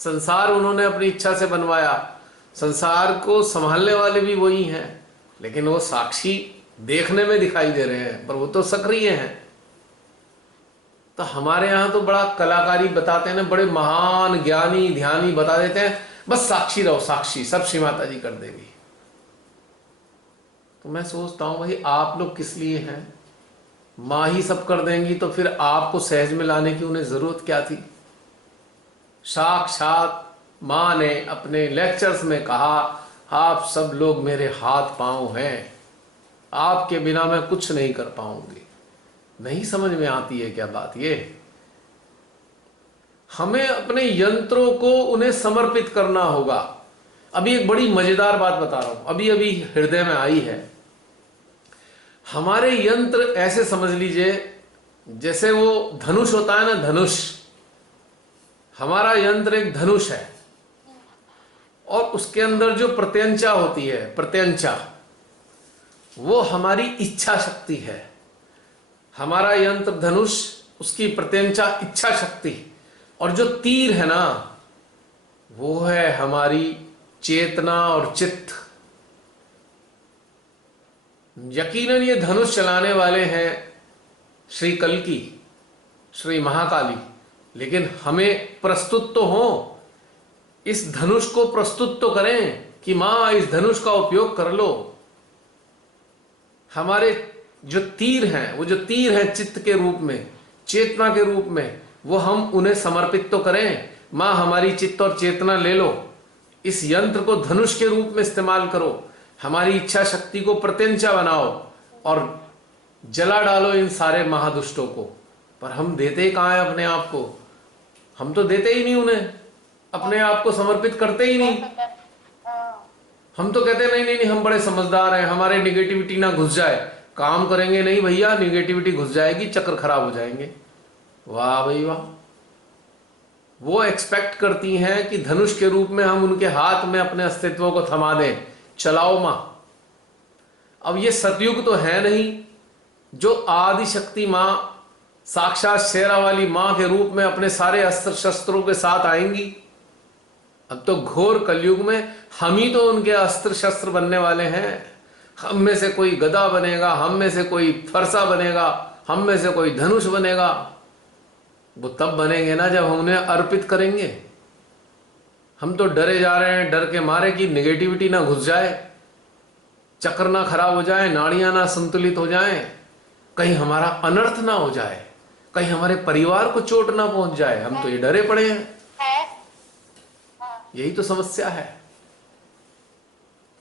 संसार उन्होंने अपनी इच्छा से बनवाया, संसार को संभालने वाले भी वही हैं, लेकिन वो साक्षी देखने में दिखाई दे रहे हैं, पर वो तो सक्रिय हैं। तो हमारे यहाँ तो बड़ा कलाकारी बताते हैं ना, बड़े महान ज्ञानी ध्यानी बता देते हैं, बस साक्षी रहो, साक्षी, सब श्री माता जी कर देगी। तो मैं सोचता हूं भाई, आप लोग किस लिए हैं? माँ ही सब कर देंगी तो फिर आपको सहज में लाने की उन्हें जरूरत क्या थी? साक्षात माँ ने अपने लेक्चर्स में कहा, आप सब लोग मेरे हाथ पांव हैं, आपके बिना मैं कुछ नहीं कर पाऊंगी। नहीं समझ में आती है क्या बात? ये हमें अपने यंत्रों को उन्हें समर्पित करना होगा। अभी एक बड़ी मजेदार बात बता रहा हूं, अभी अभी हृदय में आई है। हमारे यंत्र ऐसे समझ लीजिए जैसे वो धनुष होता है ना, धनुष। हमारा यंत्र एक धनुष है और उसके अंदर जो प्रत्यंचा होती है, प्रत्यंचा, वो हमारी इच्छा शक्ति है। हमारा यंत्र धनुष, उसकी प्रत्यंचा इच्छा शक्ति, और जो तीर है ना, वो है हमारी चेतना और चित्त। यकीनन ये धनुष चलाने वाले हैं श्री कल्की, श्री महाकाली, लेकिन हमें प्रस्तुत तो हो, इस धनुष को प्रस्तुत तो करें कि मां इस धनुष का उपयोग कर लो। हमारे जो तीर हैं, वो जो तीर हैं चित्त के रूप में, चेतना के रूप में, वो हम उन्हें समर्पित तो करें। मां हमारी चित्त और चेतना ले लो, इस यंत्र को धनुष के रूप में इस्तेमाल करो, हमारी इच्छा शक्ति को प्रत्यंचा बनाओ और जला डालो इन सारे महादुष्टों को। पर हम देते कहाँ हैं अपने आप को? हम तो देते ही नहीं उन्हें, अपने आप को समर्पित करते ही नहीं। हम तो कहते नहीं नहीं नहीं, हम बड़े समझदार हैं, हमारे निगेटिविटी ना घुस जाए। काम करेंगे नहीं भैया, निगेटिविटी घुस जाएगी, चक्र खराब हो जाएंगे। वाह भाई वाह, वो एक्सपेक्ट करती हैं कि धनुष के रूप में हम उनके हाथ में अपने अस्तित्व को थमा दें, चलाओ मां। अब ये सतयुग तो है नहीं जो आदि शक्ति मां, साक्षात शेरा वाली मां के रूप में अपने सारे अस्त्र शस्त्रों के साथ आएंगी। अब तो घोर कलयुग में हम ही तो उनके अस्त्र शस्त्र बनने वाले हैं। हम में से कोई गदा बनेगा, हम में से कोई फरसा बनेगा, हम में से कोई धनुष बनेगा। वो तब बनेंगे ना जब हम उन्हें अर्पित करेंगे। हम तो डरे जा रहे हैं, डर के मारे कि नेगेटिविटी ना घुस जाए, चक्र ना खराब हो जाए, नाड़ियां ना संतुलित हो जाएं, कहीं हमारा अनर्थ ना हो जाए, कहीं हमारे परिवार को चोट ना पहुंच जाए। हम तो ये डरे पड़े हैं। यही तो समस्या है।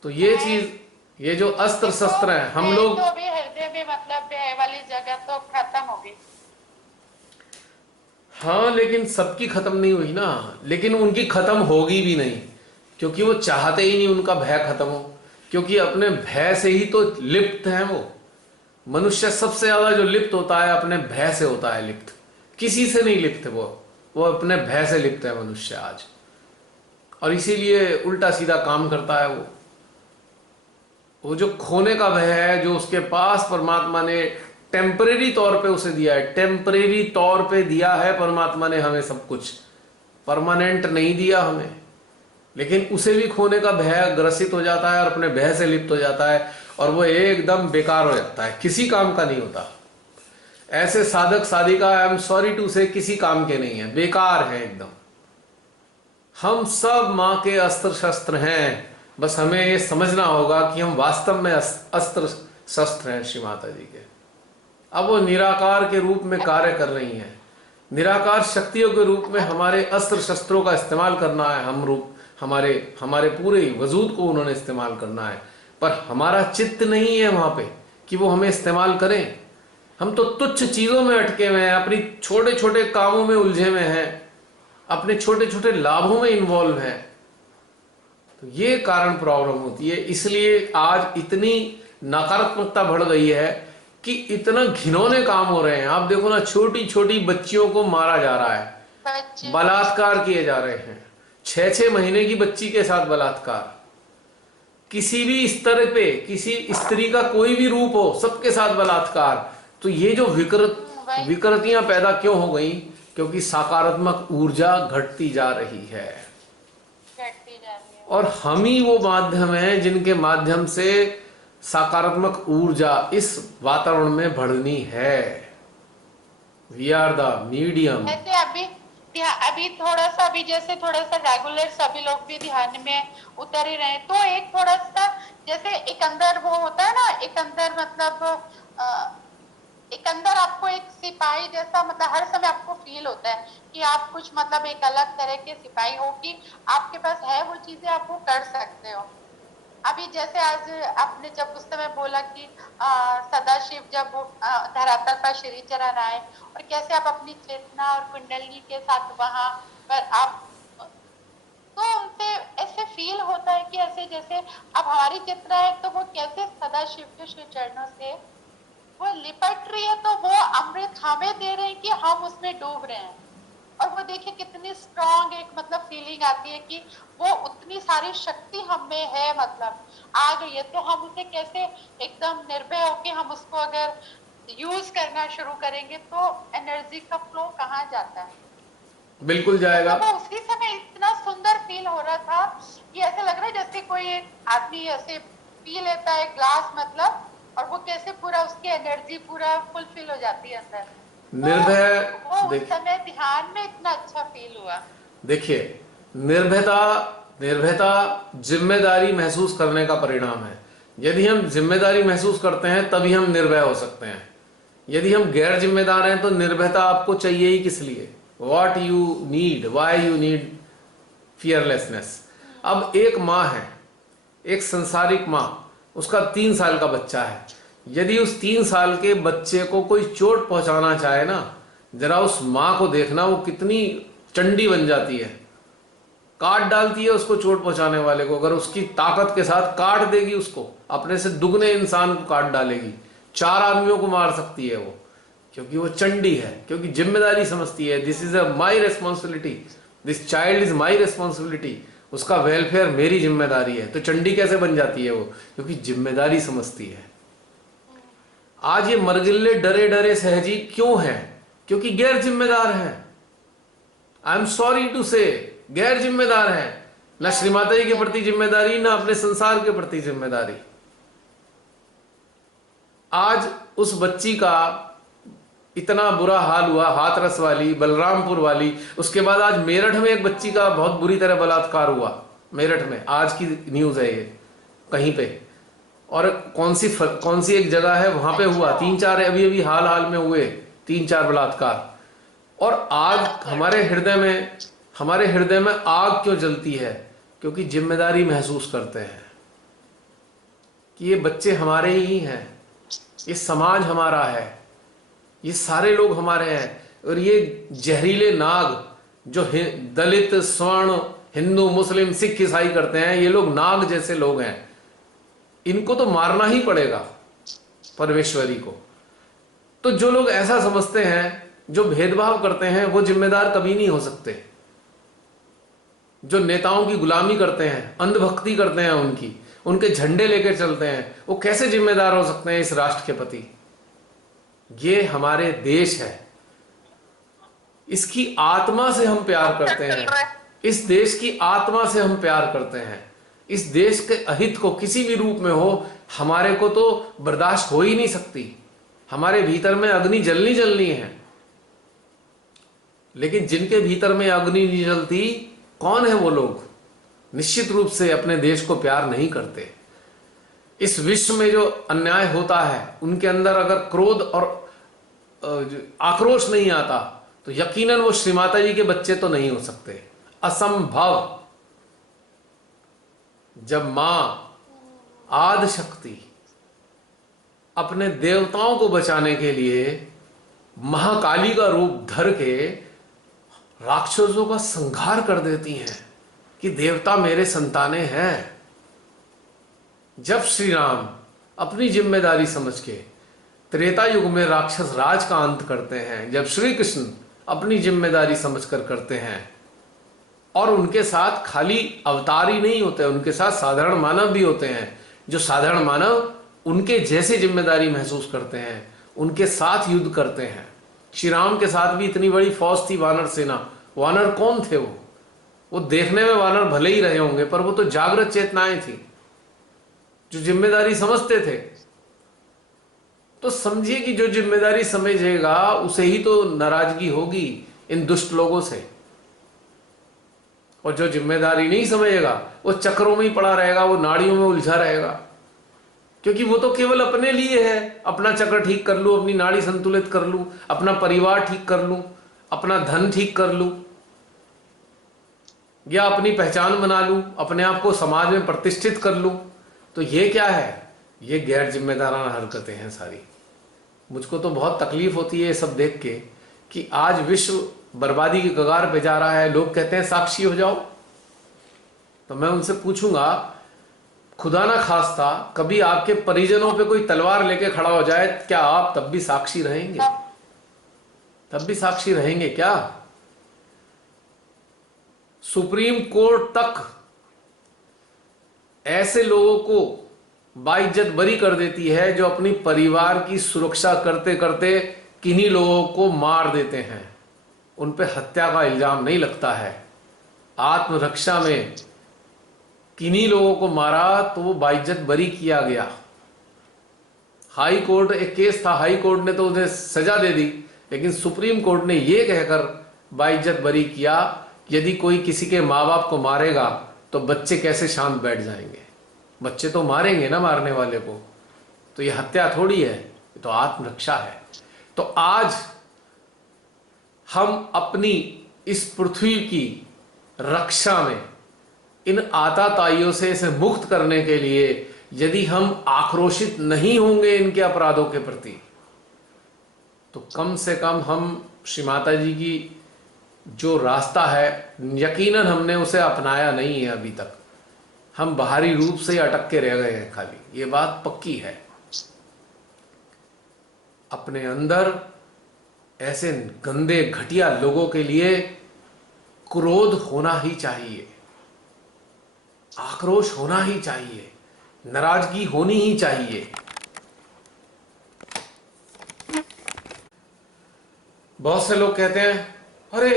तो ये चीज, ये जो अस्त्र शस्त्र हैं हम लोग, तो भी हृदय में मतलब है वाली जगह तो खत्म हो गई। हाँ, लेकिन सबकी खत्म नहीं हुई ना, लेकिन उनकी खत्म होगी भी नहीं, क्योंकि वो चाहते ही नहीं उनका भय खत्म हो, क्योंकि अपने भय से ही तो लिप्त है वो। मनुष्य सबसे ज्यादा जो लिप्त होता है अपने भय से होता है लिप्त, किसी से नहीं लिप्त वो अपने भय से लिप्त है मनुष्य आज। और इसीलिए उल्टा सीधा काम करता है वो जो खोने का भय है, जो उसके पास परमात्मा ने टेम्परेरी तौर पे उसे दिया है, टेम्परेरी तौर पे दिया है परमात्मा ने हमें सब कुछ, परमानेंट नहीं दिया हमें, लेकिन उसे भी खोने का भय ग्रसित हो जाता है और अपने भय से लिप्त हो जाता है और वो एकदम बेकार हो जाता है, किसी काम का नहीं होता। ऐसे साधक साधिका, आई एम सॉरी टू से, किसी काम के नहीं है, बेकार है एकदम। हम सब मां के अस्त्र शस्त्र हैं, बस हमें ये समझना होगा कि हम वास्तव में अस्त्र शस्त्र हैं श्री माता जी के। अब वो निराकार के रूप में कार्य कर रही हैं, निराकार शक्तियों के रूप में हमारे अस्त्र शस्त्रों का इस्तेमाल करना है। हम रूप हमारे पूरे वजूद को उन्होंने इस्तेमाल करना है, पर हमारा चित्त नहीं है वहां पे कि वो हमें इस्तेमाल करें। हम तो तुच्छ चीजों में अटके हुए हैं, अपनी छोटे छोटे कामों में उलझे हुए हैं, अपने छोटे छोटे लाभों में इन्वॉल्व हैं। तो ये कारण प्रॉब्लम होती है। इसलिए आज इतनी नकारात्मकता बढ़ गई है कि इतना घिनौने काम हो रहे हैं। आप देखो ना, छोटी छोटी बच्चियों को मारा जा रहा है, बलात्कार किए जा रहे हैं, 6-6 महीने की बच्ची के साथ बलात्कार, किसी भी स्तर पे, किसी स्त्री का कोई भी रूप हो, सबके साथ बलात्कार। तो ये जो विकृतियां पैदा क्यों हो गई? क्योंकि सकारात्मक ऊर्जा घटती जा रही है और हम ही वो माध्यम है जिनके माध्यम से सकारात्मक ऊर्जा इस वातावरण में बढ़नी है। We are the medium. अभी थोड़ा सा, अभी जैसे थोड़ा सा रेगुलर सभी लोग भी ध्यान में उतर ही रहे, तो एक थोड़ा सा जैसे एक अंदर वो होता है ना, एक अंदर मतलब एक अंदर आपको एक सिपाही जैसा, मतलब हर समय आपको फील होता है कि आप कुछ मतलब एक अलग तरह के सिपाही हो, कि आपके पास है वो चीजें आप वो कर सकते हो। अभी जैसे आज आपने जब उस समय बोला कि सदाशिव जब वो धरातल पर श्री चरण आए और कैसे आप अपनी चेतना और कुंडली के साथ वहां पर आप, तो उनसे ऐसे फील होता है कि ऐसे जैसे अब हमारी चेतना है तो वो कैसे सदाशिव के श्री चरणों से वो लिपट रही है, तो वो अमृत हमें दे रहे हैं कि हम उसमें डूब रहे हैं। और वो देखिए कितनी स्ट्रॉन्ग एक मतलब फीलिंग आती है कि वो उतनी सारी शक्ति हम में है, मतलब आ गई है, तो हम उसे कैसे एकदम निर्भय होके हम उसको अगर यूज करना शुरू करेंगे तो एनर्जी का फ्लो कहाँ जाता है? बिल्कुल जाएगा। तो उसी समय इतना सुंदर फील हो रहा था कि ऐसे लग रहा है जैसे कोई एक आदमी ऐसे पी लेता है ग्लास, मतलब, और वो कैसे पूरा उसकी एनर्जी पूरा फुलफिल हो जाती है अंदर। निर्भय, तो उस समय ध्यान में इतना अच्छा फील हुआ। देखिए, निर्भयता जिम्मेदारी महसूस करने का परिणाम है। यदि हम जिम्मेदारी महसूस करते हैं तभी हम निर्भय हो सकते हैं। यदि हम गैर जिम्मेदार हैं तो निर्भयता आपको चाहिए ही किस लिए? What you need, why you need fearlessness। अब एक माँ है, एक संसारिक माँ, उसका 3 साल का बच्चा है। यदि उस 3 साल के बच्चे को कोई चोट पहुंचाना चाहे ना, जरा उस माँ को देखना, वो कितनी चंडी बन जाती है, काट डालती है उसको चोट पहुंचाने वाले को। अगर उसकी ताकत के साथ काट देगी, उसको अपने से दुगने इंसान को काट डालेगी, 4 आदमियों को मार सकती है वो, क्योंकि वो चंडी है, क्योंकि जिम्मेदारी समझती है। This is a my responsibility, this child is my responsibility, उसका वेलफेयर मेरी जिम्मेदारी है। तो चंडी कैसे बन जाती है वो? क्योंकि जिम्मेदारी समझती है। आज ये मरगिल्ले डरे डरे सहजी क्यों हैं? क्योंकि गैर जिम्मेदार हैं। आई एम सॉरी टू से, गैर जिम्मेदार है। न श्रीमाता जी के प्रति जिम्मेदारी, न अपने संसार के प्रति जिम्मेदारी। आज उस बच्ची का इतना बुरा हाल हुआ, हाथरस वाली, बलरामपुर वाली, उसके बाद आज मेरठ में एक बच्ची का बहुत बुरी तरह बलात्कार हुआ। मेरठ में आज की न्यूज है ये, कहीं पे। और कौन सी एक जगह है वहां पे हुआ। 3-4 अभी हाल में हुए 3-4 बलात्कार। और आग हमारे हृदय में आग क्यों जलती है? क्योंकि जिम्मेदारी महसूस करते हैं कि ये बच्चे हमारे ही हैं, ये समाज हमारा है, ये सारे लोग हमारे हैं। और ये जहरीले नाग जो दलित, स्वर्ण, हिंदू, मुस्लिम, सिख, ईसाई करते हैं, ये लोग नाग जैसे लोग हैं। इनको तो मारना ही पड़ेगा, परमेश्वरी को। तो जो लोग ऐसा समझते हैं, जो भेदभाव करते हैं, वो जिम्मेदार कभी नहीं हो सकते। जो नेताओं की गुलामी करते हैं, अंधभक्ति करते हैं, उनके झंडे लेकर चलते हैं, वो कैसे जिम्मेदार हो सकते हैं इस राष्ट्र के प्रति? ये हमारे देश है, इसकी आत्मा से हम प्यार करते हैं, इस देश की आत्मा से हम प्यार करते हैं। इस देश के अहित को किसी भी रूप में हो, हमारे को तो बर्दाश्त हो ही नहीं सकती। हमारे भीतर में अग्नि जलनी है। लेकिन जिनके भीतर में अग्नि नहीं जलती, कौन है वो लोग? निश्चित रूप से अपने देश को प्यार नहीं करते। इस विश्व में जो अन्याय होता है, उनके अंदर अगर क्रोध और आक्रोश नहीं आता, तो यकीनन वो श्रीमाता जी के बच्चे तो नहीं हो सकते। असंभव। जब मां आदि शक्ति अपने देवताओं को बचाने के लिए महाकाली का रूप धर के राक्षसों का संहार कर देती हैं कि देवता मेरे संताने हैं। जब श्री राम अपनी जिम्मेदारी समझ के त्रेता युग में राक्षस राज का अंत करते हैं, जब श्री कृष्ण अपनी जिम्मेदारी समझकर करते हैं, और उनके साथ खाली अवतार ही नहीं होते, उनके साथ साधारण मानव भी होते हैं, जो साधारण मानव उनके जैसे जिम्मेदारी महसूस करते हैं, उनके साथ युद्ध करते हैं। श्री राम के साथ भी इतनी बड़ी फौज थी, वानर सेना। वानर कौन थे? वो देखने में वानर भले ही रहे होंगे, पर वो तो जागृत चेतनाएं थी जो जिम्मेदारी समझते थे। तो समझिए कि जो जिम्मेदारी समझेगा उसे ही तो नाराजगी होगी इन दुष्ट लोगों से, और जो जिम्मेदारी नहीं समझेगा वो चक्रों में ही पड़ा रहेगा, वो नाड़ियों में उलझा रहेगा। क्योंकि वो तो केवल अपने लिए है, अपना चक्र ठीक कर लूं, अपनी नाड़ी संतुलित कर लूं, अपना परिवार ठीक कर लूं, अपना धन ठीक कर लूं, या अपनी पहचान बना लूं, अपने आप को समाज में प्रतिष्ठित कर लूं। तो ये क्या है? ये गैर जिम्मेदाराना हरकतें हैं सारी। मुझको तो बहुत तकलीफ होती है ये सब देख के कि आज विश्व बर्बादी की कगार पे जा रहा है। लोग कहते हैं साक्षी हो जाओ। तो मैं उनसे पूछूंगा, खुदा ना खास्ता कभी आपके परिजनों पे कोई तलवार लेके खड़ा हो जाए, क्या आप तब भी साक्षी रहेंगे? तब भी साक्षी रहेंगे क्या? सुप्रीम कोर्ट तक ऐसे लोगों को बाइज्जत बरी कर देती है जो अपनी परिवार की सुरक्षा करते करते किन्हीं लोगों को मार देते हैं। उन पे हत्या का इल्जाम नहीं लगता है। आत्मरक्षा में किन्हीं लोगों को मारा तो वो बाइज्जत बरी किया गया। हाई कोर्ट, एक केस था, हाई कोर्ट ने तो उन्हें सजा दे दी, लेकिन सुप्रीम कोर्ट ने ये कहकर बाइज्जत बरी किया, यदि कोई किसी के माँ बाप को मारेगा तो बच्चे कैसे शांत बैठ जाएंगे? बच्चे तो मारेंगे ना मारने वाले को। तो ये हत्या थोड़ी है, ये तो आत्मरक्षा है। तो आज हम अपनी इस पृथ्वी की रक्षा में इन आताताइयों से इसे मुक्त करने के लिए यदि हम आक्रोशित नहीं होंगे इनके अपराधों के प्रति, तो कम से कम हम श्री माता जी की जो रास्ता है, यकीनन हमने उसे अपनाया नहीं है अभी तक। हम बाहरी रूप से ही अटक के रह गए हैं खाली, ये बात पक्की है। अपने अंदर ऐसे गंदे घटिया लोगों के लिए क्रोध होना ही चाहिए, आक्रोश होना ही चाहिए, नाराजगी होनी ही चाहिए। बहुत से लोग कहते हैं अरे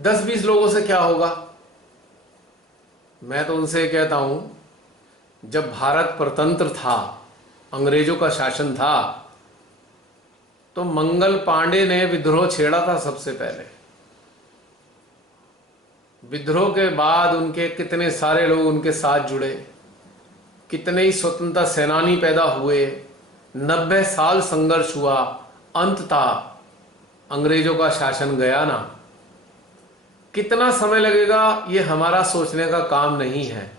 10-20 लोगों से क्या होगा। मैं तो उनसे कहता हूं, जब भारत परतंत्र था, अंग्रेजों का शासन था, तो मंगल पांडे ने विद्रोह छेड़ा था सबसे पहले। विद्रोह के बाद उनके कितने सारे लोग उनके साथ जुड़े, कितने ही स्वतंत्रता सेनानी पैदा हुए, 90 साल संघर्ष हुआ, अंततः अंग्रेजों का शासन गया ना। कितना समय लगेगा ये हमारा सोचने का काम नहीं है,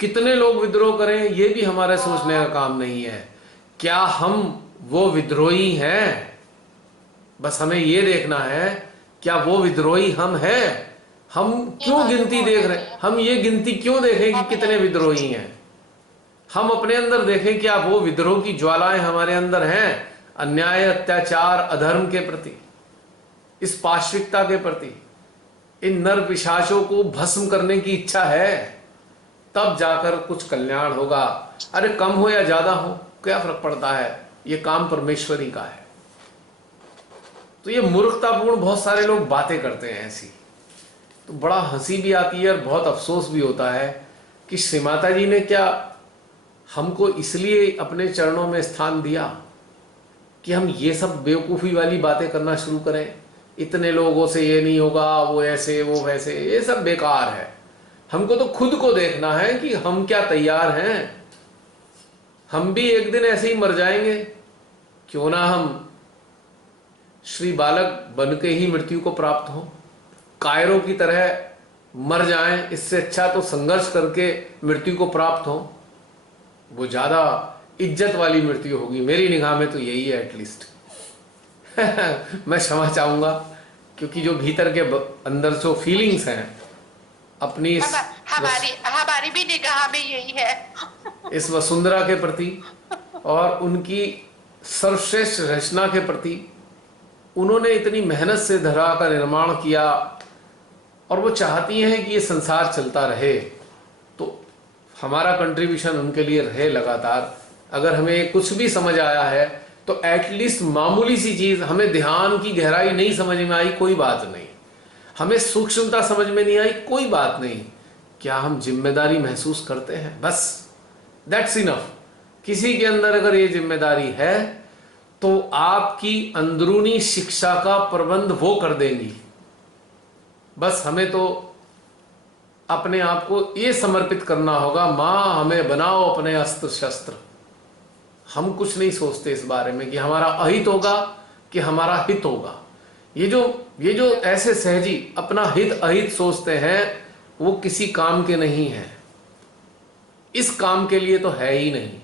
कितने लोग विद्रोह करें ये भी हमारे सोचने का काम नहीं है। क्या हम वो विद्रोही हैं? बस हमें ये देखना है, क्या वो विद्रोही हम हैं? हम क्यों गिनती देख रहे हैं? हम ये गिनती क्यों देखें कि कितने विद्रोही हैं? हम अपने अंदर देखें, क्या वो विद्रोह की ज्वालाएं हमारे अंदर हैं? अन्याय, अत्याचार, अधर्म के प्रति, इस पाश्विकता के प्रति, इन नर पिशाचों को भस्म करने की इच्छा है, तब जाकर कुछ कल्याण होगा। अरे कम हो या ज्यादा हो क्या फर्क पड़ता है, ये काम परमेश्वरी का है। तो ये मूर्खतापूर्ण बहुत सारे लोग बातें करते हैं ऐसी, तो बड़ा हंसी भी आती है और बहुत अफसोस भी होता है कि श्री माता जी ने क्या हमको इसलिए अपने चरणों में स्थान दिया कि हम ये सब बेवकूफ़ी वाली बातें करना शुरू करें? इतने लोगों से ये नहीं होगा, वो ऐसे वो वैसे, ये सब बेकार है। हमको तो खुद को देखना है कि हम क्या तैयार हैं। हम भी एक दिन ऐसे ही मर जाएंगे, क्यों ना हम श्री बालक बन के ही मृत्यु को प्राप्त हो, कायरों की तरह मर जाएं। इससे अच्छा तो संघर्ष करके मृत्यु को प्राप्त हो, वो ज्यादा इज्जत वाली मृत्यु होगी। मेरी निगाह में तो यही है एटलीस्ट। मैं क्षमा चाहूंगा, क्योंकि जो भीतर के अंदर जो फीलिंग्स हैं अपनी हमारी भी निगाह में यही है। इस वसुंधरा के प्रति और उनकी सर्वश्रेष्ठ रचना के प्रति, उन्होंने इतनी मेहनत से धरा का निर्माण किया और वो चाहती हैं कि ये संसार चलता रहे, तो हमारा कंट्रीब्यूशन उनके लिए रहे लगातार। अगर हमें कुछ भी समझ आया है तो एटलीस्ट मामूली सी चीज, हमें ध्यान की गहराई नहीं समझ में आई, कोई बात नहीं, हमें सूक्ष्मता समझ में नहीं आई, कोई बात नहीं, क्या हम जिम्मेदारी महसूस करते हैं? बस दैट्स इनफ। किसी के अंदर अगर ये जिम्मेदारी है तो आपकी अंदरूनी शिक्षा का प्रबंध वो कर देंगी। बस हमें तो अपने आप को ये समर्पित करना होगा, मां हमें बनाओ अपने अस्त्र शस्त्र। हम कुछ नहीं सोचते इस बारे में कि हमारा अहित होगा कि हमारा हित होगा। ये जो ऐसे सहजी अपना हित अहित सोचते हैं, वो किसी काम के नहीं हैं, इस काम के लिए तो है ही नहीं।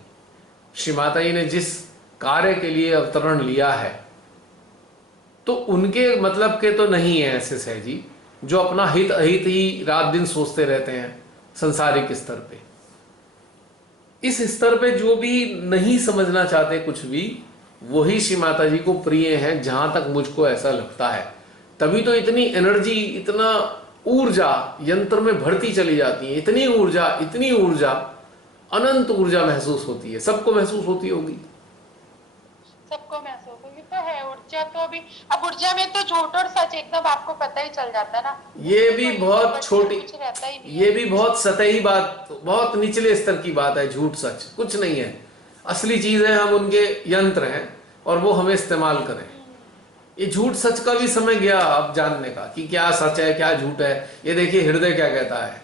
श्री माता जी ने जिस कार्य के लिए अवतरण लिया है, तो उनके मतलब के तो नहीं है ऐसे सहजी जो अपना हित अहित ही रात दिन सोचते रहते हैं संसारिक स्तर पे। इस स्तर पे जो भी नहीं समझना चाहते कुछ भी, वही श्री माता जी को प्रिय हैं, जहां तक मुझको ऐसा लगता है। तभी तो इतनी एनर्जी, इतना ऊर्जा यंत्र में भरती चली जाती है, इतनी ऊर्जा, अनंत ऊर्जा महसूस होती है। सबको महसूस होती होगी, सबको महसूस होगी। तो है ऊर्जा, तो अभी अब ऊर्जा में तो झूठ और सच एकदम आपको पता ही चल जाता है ना। ये भी बहुत छोटी, ये भी बहुत सतही बात, बहुत निचले स्तर की बात है। झूठ सच कुछ नहीं है, असली चीज है, हम उनके यंत्र हैं और वो हमें इस्तेमाल करें। ये झूठ सच का भी समय गया अब जानने का कि क्या सच है क्या झूठ है। ये देखिए हृदय क्या कहता है,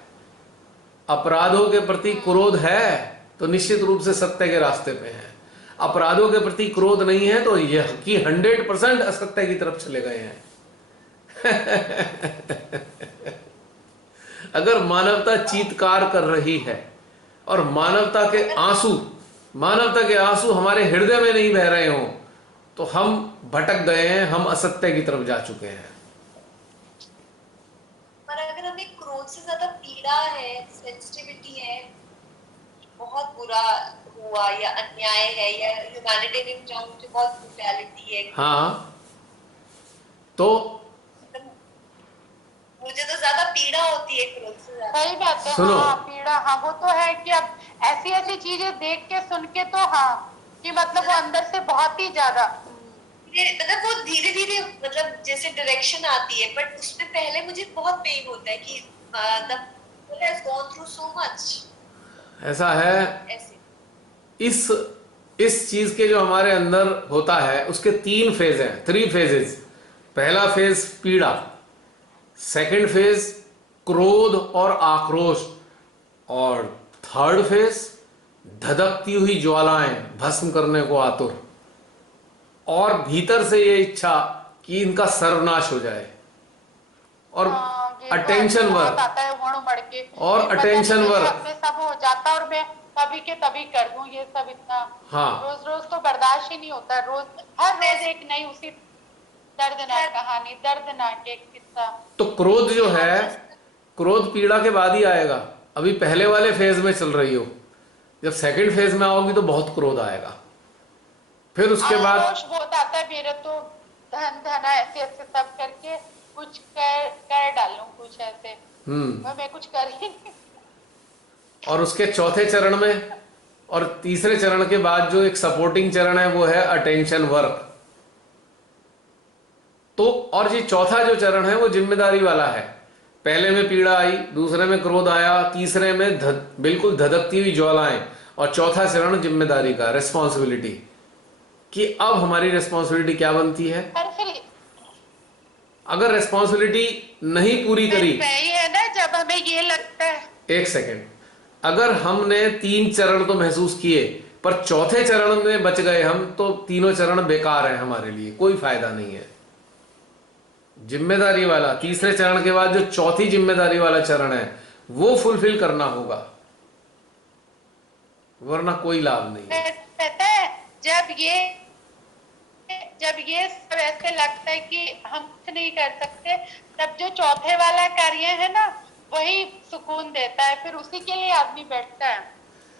अपराधों के प्रति क्रोध है तो निश्चित रूप से सत्य के रास्ते पे है, अपराधों के प्रति क्रोध नहीं है तो यह कि 100% असत्य की तरफ चले गए हैं। अगर मानवता चीत्कार कर रही है और मानवता के आंसू हमारे हृदय में नहीं बह रहे हों, तो हम भटक गए हैं, हम असत्य की तरफ जा चुके हैं। पर अगर हमें क्रोध से ज्यादा पीड़ा है, सेंसिटिविटी है, बहुत बुरा हुआ या अन्याय है या ह्यूमैनिटेरियन ग्राउंड पे बहुत ब्रूटैलिटी है, हाँ, तो मुझे तो ज्यादा पीड़ा होती है क्रोध से ज्यादा। सही बात है। सुनो। हाँ पीड़ा, हाँ वो तो है कि अब ऐसी ऐसी चीजें देख के सुन के तो हाँ कि मतलब वो अंदर से बहुत ही ज्यादा मतलब वो धीरे धीरे मतलब जैसे डायरेक्शन आती है, बट उसमें पहले मुझे बहुत पेन होता है कि the has gone through so much. ऐसा है, ऐसे इस चीज के जो हमारे अंदर होता है उसके 3 फेज हैं, 3 फेजेस। पहला फेज पीड़ा, सेकंड फेज क्रोध और आक्रोश, और थर्ड फेज धधकती हुई ज्वालाएं, भस्म करने को आतुर, और भीतर से ये इच्छा कि इनका सर्वनाश हो जाए। और हाँ, ये तो अटेंशन बहुत वर्क, आता है वर्ण बढ़ के और कि पता नहीं attention मेरे work। हाथ में सब हो जाता और मैं तभी के तभी कर दूं ये सब इतना। हाँ। रोज रोज तो बर्दाश्त ही नहीं होता। रोज हर रोज एक नई उसी दर्दनाक कहानी, दर्दनाक एक किस्सा। तो क्रोध जो है, क्रोध पीड़ा के बाद ही आएगा। अभी पहले वाले फेज में चल रही हो, जब सेकंड फेज में आओगी तो बहुत क्रोध आएगा। फिर उसके बाद आक्रोश बहुत आता है मेरे तो, धन धना ऐसे ऐसे सब करके कुछ कर डालूं कुछ ऐसे, मैं कुछ कर ही नहीं। और उसके चौथे चरण में और तीसरे चरण के बाद जो एक सपोर्टिंग चरण है वो है अटेंशन वर्क। तो और ये चौथा जो चरण है वो जिम्मेदारी वाला है। पहले में पीड़ा आई, दूसरे में क्रोध आया, तीसरे में बिल्कुल धधकती हुई ज्वालाएं, और चौथा चरण जिम्मेदारी का, रिस्पॉन्सिबिलिटी, कि अब हमारी रिस्पॉन्सिबिलिटी क्या बनती है। पर फिर अगर रिस्पॉन्सिबिलिटी नहीं पूरी करी, वही है ना जब हमें ये लगता है। एक सेकेंड, अगर हमने 3 चरण तो महसूस किए पर चौथे चरण में बच गए हम, तो तीनों चरण बेकार हैं, हमारे लिए कोई फायदा नहीं है। जिम्मेदारी वाला तीसरे चरण के बाद जो चौथी जिम्मेदारी वाला चरण है वो फुलफिल करना होगा, वरना कोई लाभ नहीं है। पता है जब ये सब ऐसे लगता है कि हम कुछ नहीं कर सकते, तब जो चौथे वाला कार्य है ना वही सुकून देता है। फिर उसी के लिए आदमी बैठता है,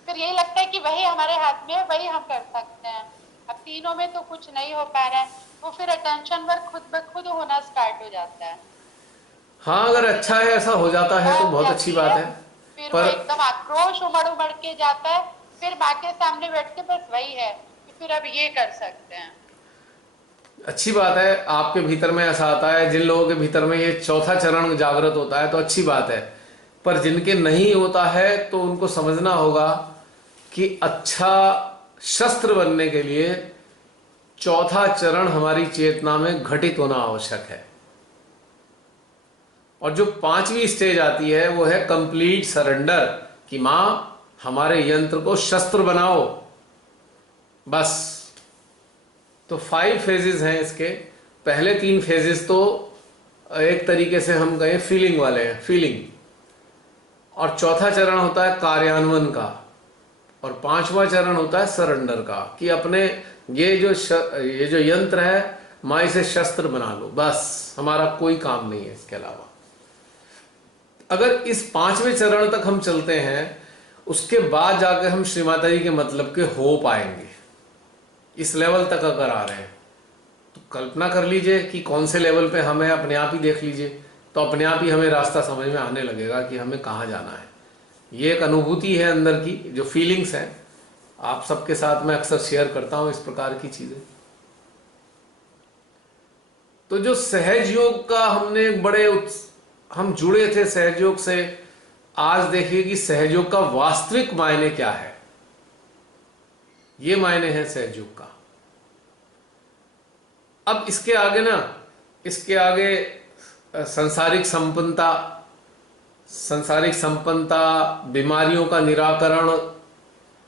फिर यही लगता है कि वही हमारे हाथ में है, वही हम कर सकते हैं। अब तीनों में तो कुछ नहीं हो पा रहा है, तो फिर अटेंशन वर्क खुद ब खुद होना स्टार्ट हो जाता है। हाँ, अगर अच्छा है, ऐसा हो जाता है तो बहुत अच्छी बात है। फिर वो एकदम आक्रोश उमड़ उमड़ के जाता है, फिर माँ के सामने बैठ के बस वही है कि फिर अब ये कर सकते हैं। अच्छी बात है आपके भीतर में ऐसा आता है। जिन लोगों के भीतर में ये चौथा चरण जागृत होता है तो अच्छी बात है, पर जिनके नहीं होता है तो उनको समझना होगा कि अच्छा शस्त्र बनने के लिए चौथा चरण हमारी चेतना में घटित होना आवश्यक है। और जो 5वीं स्टेज आती है वो है कंप्लीट सरेंडर, कि मां हमारे यंत्र को शस्त्र बनाओ, बस। तो 5 फेजेस हैं इसके। पहले 3 फेजेस तो एक तरीके से हम कहें फीलिंग वाले हैं, फीलिंग, और चौथा चरण होता है कार्यान्वयन का, और 5वां चरण होता है सरेंडर का, कि अपने ये जो यंत्र है मां इसे शस्त्र बना लो, बस, हमारा कोई काम नहीं है इसके अलावा। अगर इस 5वें चरण तक हम चलते हैं, उसके बाद जाकर हम श्री माता जी के मतलब के हो पाएंगे। इस लेवल तक अगर आ रहे हैं तो कल्पना कर लीजिए कि कौन से लेवल पे हमें, अपने आप ही देख लीजिए, तो अपने आप ही हमें रास्ता समझ में आने लगेगा कि हमें कहाँ जाना है। ये एक अनुभूति है अंदर की, जो फीलिंग्स हैं, आप सबके साथ मैं अक्सर शेयर करता हूं इस प्रकार की चीजें। तो जो सहज योग का हमने हम जुड़े थे सहज योग से, आज देखिए कि सहज योग का वास्तविक मायने क्या है। ये मायने हैं सहज योग का। अब इसके आगे सांसारिक संपन्नता, बीमारियों का निराकरण,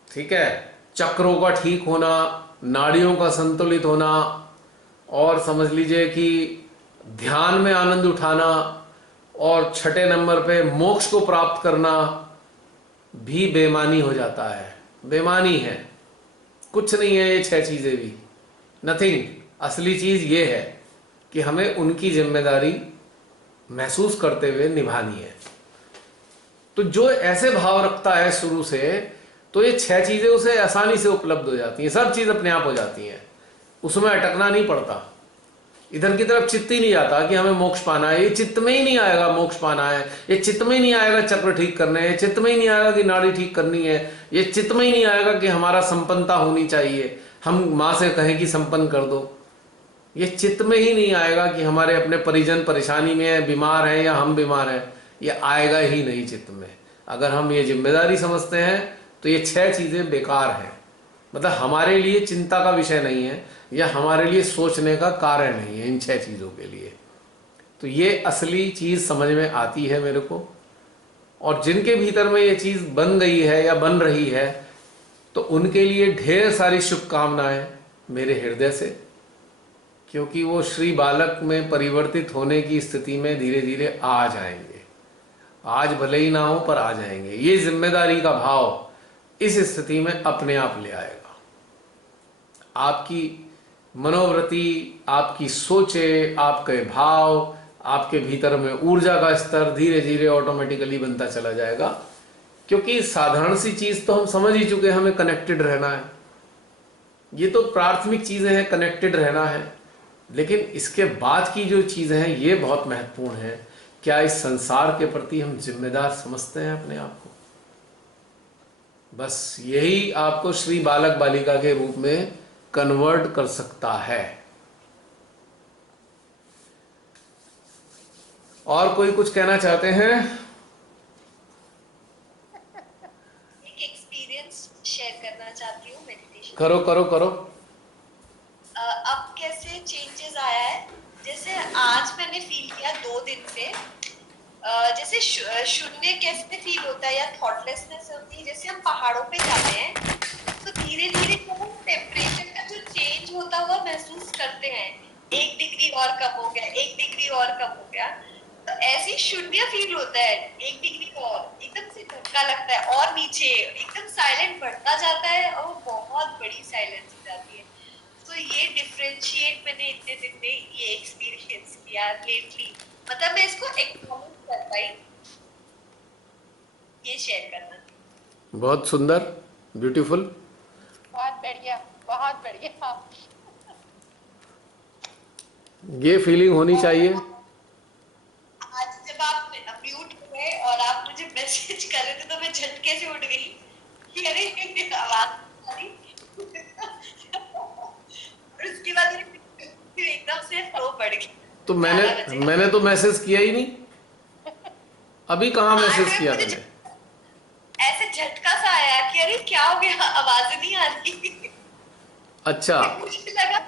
ठीक है, चक्रों का ठीक होना, नाड़ियों का संतुलित होना, और समझ लीजिए कि ध्यान में आनंद उठाना, और 6ठे नंबर पे मोक्ष को प्राप्त करना भी बेमानी हो जाता है। बेमानी है, कुछ नहीं है ये 6 चीजें भी, नथिंग। असली चीज ये है कि हमें उनकी जिम्मेदारी महसूस करते हुए निभानी है। तो जो ऐसे भाव रखता है शुरू से, तो ये 6 चीजें उसे आसानी से उपलब्ध हो जाती हैं, सब चीज अपने आप हो जाती हैं, उसमें अटकना नहीं पड़ता। इधर की तरफ चित्त ही नहीं जाता कि हमें मोक्ष पाना है। ये चित्त में ही नहीं आएगा मोक्ष पाना है, ये चित्त में ही नहीं आएगा चक्र ठीक करने हैं, ये चित्त में ही नहीं आएगा कि नाड़ी ठीक करनी है, ये चित्त में ही नहीं आएगा कि हमारा संपन्नता होनी चाहिए, हम माँ से कहें कि संपन्न कर दो। ये चित्त में ही नहीं आएगा कि हमारे अपने परिजन परेशानी में है, बीमार है या हम बीमार हैं, ये आएगा ही नहीं चित्त में। अगर हम ये जिम्मेदारी समझते हैं तो ये 6 चीजें बेकार हैं, मतलब हमारे लिए चिंता का विषय नहीं है या हमारे लिए सोचने का कारण नहीं है इन 6 चीजों के लिए। तो ये असली चीज समझ में आती है मेरे को, और जिनके भीतर में ये चीज बन गई है या बन रही है तो उनके लिए ढेर सारी शुभकामनाएं मेरे हृदय से, क्योंकि वो श्री बालक में परिवर्तित होने की स्थिति में धीरे धीरे आ जाएंगे। आज भले ही ना हो पर आ जाएंगे। ये जिम्मेदारी का भाव इस स्थिति में अपने आप ले आएगा। आपकी मनोवृत्ति, आपकी सोचे, आपके भाव, आपके भीतर में ऊर्जा का स्तर धीरे धीरे ऑटोमेटिकली बनता चला जाएगा, क्योंकि साधारण सी चीज तो हम समझ ही चुके हैं, हमें कनेक्टेड रहना है। ये तो प्राथमिक चीजें हैं, कनेक्टेड रहना है, लेकिन इसके बाद की जो चीजें हैं ये बहुत महत्वपूर्ण है। क्या इस संसार के प्रति हम जिम्मेदार समझते हैं अपने आप को? बस यही आपको श्री बालक बालिका के रूप में कन्वर्ट कर सकता है। और कोई कुछ कहना चाहते हैं? एक एक्सपीरियंस शेयर करना चाहती हूँ मेडिटेशन। करो करो करो। अब कैसे चेंजेस आया है, जैसे आज मैंने फील किया 2 दिन से, जैसे शून्य कैसे फील होता है या थॉटलेसनेस होती है। जैसे हम पहाड़ों पे जाते हैं तो धीरे धीरे हम टेम्परेचर का जो चेंज होता हुआ महसूस करते हैं, 1 डिग्री और कम हो गया, 1 डिग्री और कम हो गया, तो ऐसे शून्य फील होता है। 1 डिग्री और एकदम से धक्का लगता है और नीचे एकदम साइलेंट बढ़ता जाता है और बहुत बड़ी साइलेंस हो जाती है। तो ये डिफरेंशिएट मैंने इतने दिन में ये एक्सपीरियंस किया लेटली, मतलब मैं इसको एक्नॉलेज कर पाई, ये शेयर करना। बहुत सुंदर, ब्यूटीफुल, बहुत बढ़िया, बहुत बढ़िया। ये फीलिंग होनी चाहिए। आज जब आप म्यूट हुए और आप मुझे मैसेज कर रहे थे तो मैं झटके से उठ गई कि अरे ये आवाज आ रही। और उसके बाद फिर एकदम से फ्लो बढ़ गया। तो मैंने तो मैसेज किया ही नहीं। अभी कहाँ मैसेज किया मैंने? ऐसे झटका सा आया कि अरे क्या हो गया, आवाज नहीं आ रही। अच्छा, मुझे लगा,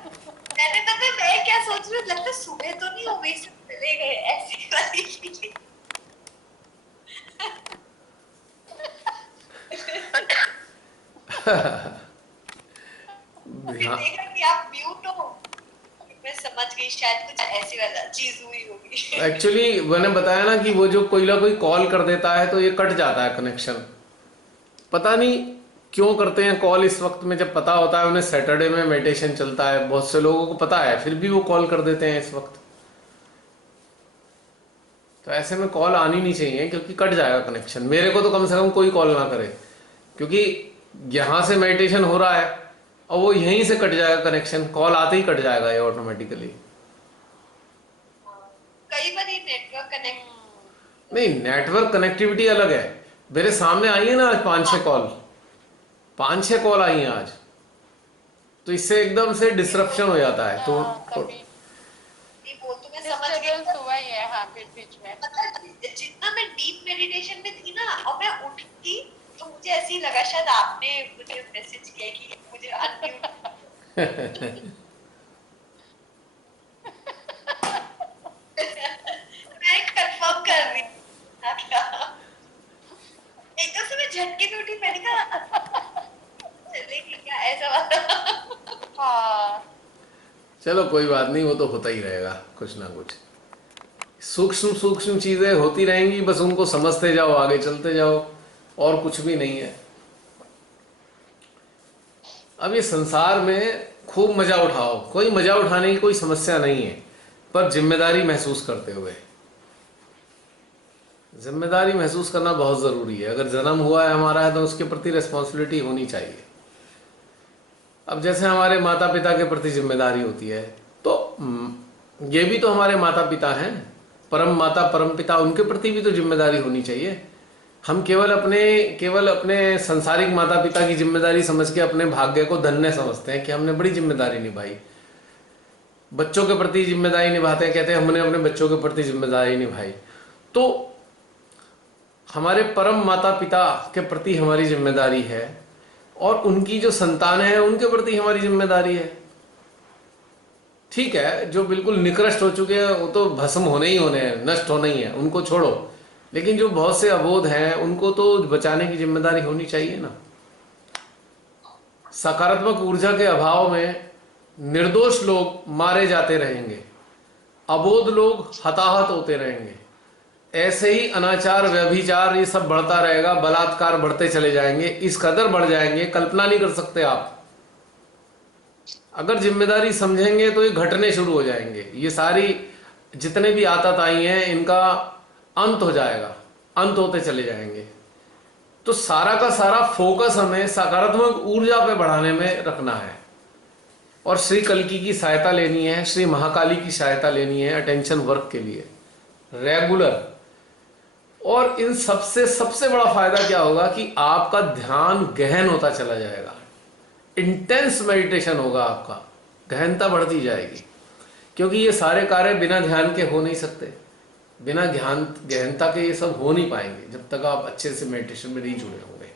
मैंने पता मैं क्या सोच रही हूँ, लगता सुबह तो नहीं हो गई, सब चले गए, ऐसी वाली फीलिंग। फिर देखा कि आप म्यूट हो, मैं समझ गई शायद कुछ ऐसी वाला चीज हुई होगी। एक्चुअली मैंने बताया ना कि वो जो कोई ना कोई कॉल कर देता है तो ये कट जाता है कनेक्शन। पता नहीं क्यों करते हैं कॉल इस वक्त में, जब पता होता है उन्हें सैटरडे में मेडिटेशन चलता है, बहुत से लोगों को पता है, फिर भी वो कॉल कर देते हैं इस वक्त। तो ऐसे में कॉल आनी नहीं चाहिए, क्योंकि कट जाएगा कनेक्शन। मेरे को तो कम से कम कोई कॉल ना करे, क्योंकि यहाँ से मेडिटेशन हो रहा है और वो यहीं से कट जाएगा कनेक्शन, कॉल आते ही कट जाएगा ये ऑटोमेटिकली। कई बार ये नेटवर्क कनेक्ट नहीं, नेटवर्क कनेक्टिविटी अलग है। मेरे सामने आई है ना आज 5-6 कॉल, 5-6 कॉल आई हैं आज, तो इससे एकदम से डिसरप्शन हो जाता है। तो वो तो मैं समझ गई। हुआ ही है, हाँ, बीच में। मतलब जितना मैं डीप मेडिटेशन में थी ना, और मैं उठी तो मुझे ऐसे ही लगा शायद आपने मुझे मैसेज किया कि मुझे अनम्यूट। मैं कंफर्म कर रही था क्या, एकदम से मैं झटके में उठी, मैंने कहा चलेगी क्या, ऐसा वाला। हाँ, चलो कोई बात नहीं, वो तो होता ही रहेगा, कुछ ना कुछ सूक्ष्म सूक्ष्म चीजें होती रहेंगी, बस उनको समझते जाओ, आगे चलते जाओ, और कुछ भी नहीं है। अब ये संसार में खूब मजा उठाओ, कोई मजा उठाने की कोई समस्या नहीं है, पर जिम्मेदारी महसूस करते हुए। जिम्मेदारी महसूस करना बहुत जरूरी है। अगर जन्म हुआ है हमारा है तो उसके प्रति रिस्पॉन्सिबिलिटी होनी चाहिए। अब जैसे हमारे माता पिता के प्रति जिम्मेदारी होती है, तो ये भी तो हमारे माता पिता हैं, परम माता परम पिता, उनके प्रति भी तो जिम्मेदारी होनी चाहिए। हम केवल अपने सांसारिक माता पिता की जिम्मेदारी समझ के अपने भाग्य को धन्य समझते हैं कि हमने बड़ी जिम्मेदारी निभाई। बच्चों के प्रति जिम्मेदारी निभाते हैं, कहते हैं हमने अपने बच्चों के प्रति जिम्मेदारी निभाई। तो हमारे परम माता पिता के प्रति हमारी जिम्मेदारी है, और उनकी जो संतान है उनके प्रति हमारी जिम्मेदारी है। ठीक है, जो बिल्कुल निकृष्ट हो चुके हैं वो तो भस्म होने ही होने हैं, नष्ट होने ही है, उनको छोड़ो। लेकिन जो बहुत से अबोध हैं उनको तो बचाने की जिम्मेदारी होनी चाहिए ना। सकारात्मक ऊर्जा के अभाव में निर्दोष लोग मारे जाते रहेंगे, अबोध लोग हताहत होते रहेंगे। ऐसे ही अनाचार, व्यभिचार, ये सब बढ़ता रहेगा, बलात्कार बढ़ते चले जाएंगे, इस कदर बढ़ जाएंगे, कल्पना नहीं कर सकते आप। अगर जिम्मेदारी समझेंगे तो ये घटने शुरू हो जाएंगे। ये सारी जितने भी आतताई हैं इनका अंत हो जाएगा, अंत होते चले जाएंगे। तो सारा का सारा फोकस हमें सकारात्मक ऊर्जा पे बढ़ाने में रखना है, और श्री कल्की की सहायता लेनी है, श्री महाकाली की सहायता लेनी है अटेंशन वर्क के लिए रेगुलर। और इन सबसे बड़ा फायदा क्या होगा कि आपका ध्यान गहन होता चला जाएगा, इंटेंस मेडिटेशन होगा, आपका गहनता बढ़ती जाएगी। क्योंकि ये सारे कार्य बिना ध्यान के हो नहीं सकते, बिना ध्यान गहनता के ये सब हो नहीं पाएंगे जब तक आप अच्छे से मेडिटेशन में नहीं जुड़े होंगे।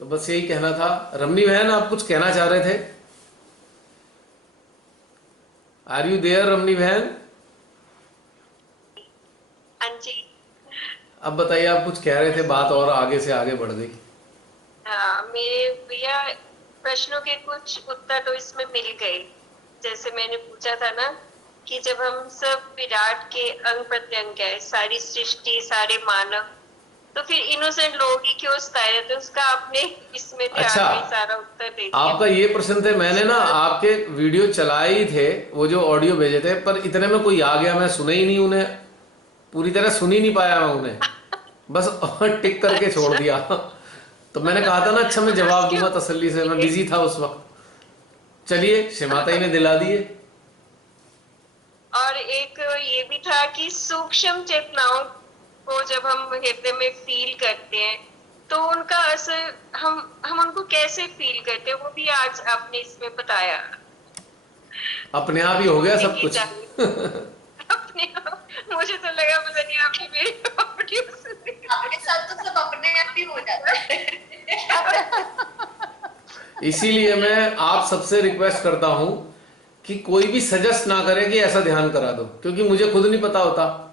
तो बस यही कहना था। रमनी बहन, आप कुछ कहना चाह रहे थे? आर यू देयर रमनी बहन? हाँ जी। अब बताइए, आप कुछ कह रहे थे, बात और आगे से आगे बढ़ गई। हाँ, मेरे भैया प्रश्नों के कुछ उत्तर तो इसमें मिल गए। जैसे मैंने पूछा था ना कि जब हम सब विराट के अंग प्रत्यंग है, सारी सृष्टि, सारे मानव, तो फिर इनोसेंट लोग ही क्यों सताए जाते, उसका आपने इसमें ध्यान में सारा उत्तर दे दिया। आपका ये प्रश्न थे, मैंने ना आपके वीडियो चलाए ही थे, वो जो ऑडियो भेजे थे, पर इतने में कोई आ गया, मैं सुने ही नहीं उन्हें, पूरी तरह सुन ही नहीं पाया मैं उन्हें, बस टिक करके छोड़ दिया। तो मैंने कहा था ना, अच्छा मैं जवाब दूंगा तसल्ली से, मैं बिजी था उस वक्त। चलिए, शिमाता ने दिला दिए। और एक ये भी था कि सूक्ष्म चेतनाओं को जब हम हृदय में फील करते हैं तो उनका असर हम उनको कैसे फील करते हैं, वो भी आज आपने इसमें बताया। अपने आप ही हो गया सब कुछ। अपने आप, मुझे तो लगा पता नहीं आपकी मेरी ऑडियो आपके साथ तो सब अपने आप ही हो जाता है। इसीलिए मैं आप सबसे रिक्वेस्ट करता हूं कि कोई भी सजेस्ट ना करे कि ऐसा ध्यान करा दो, क्योंकि मुझे खुद नहीं पता होता।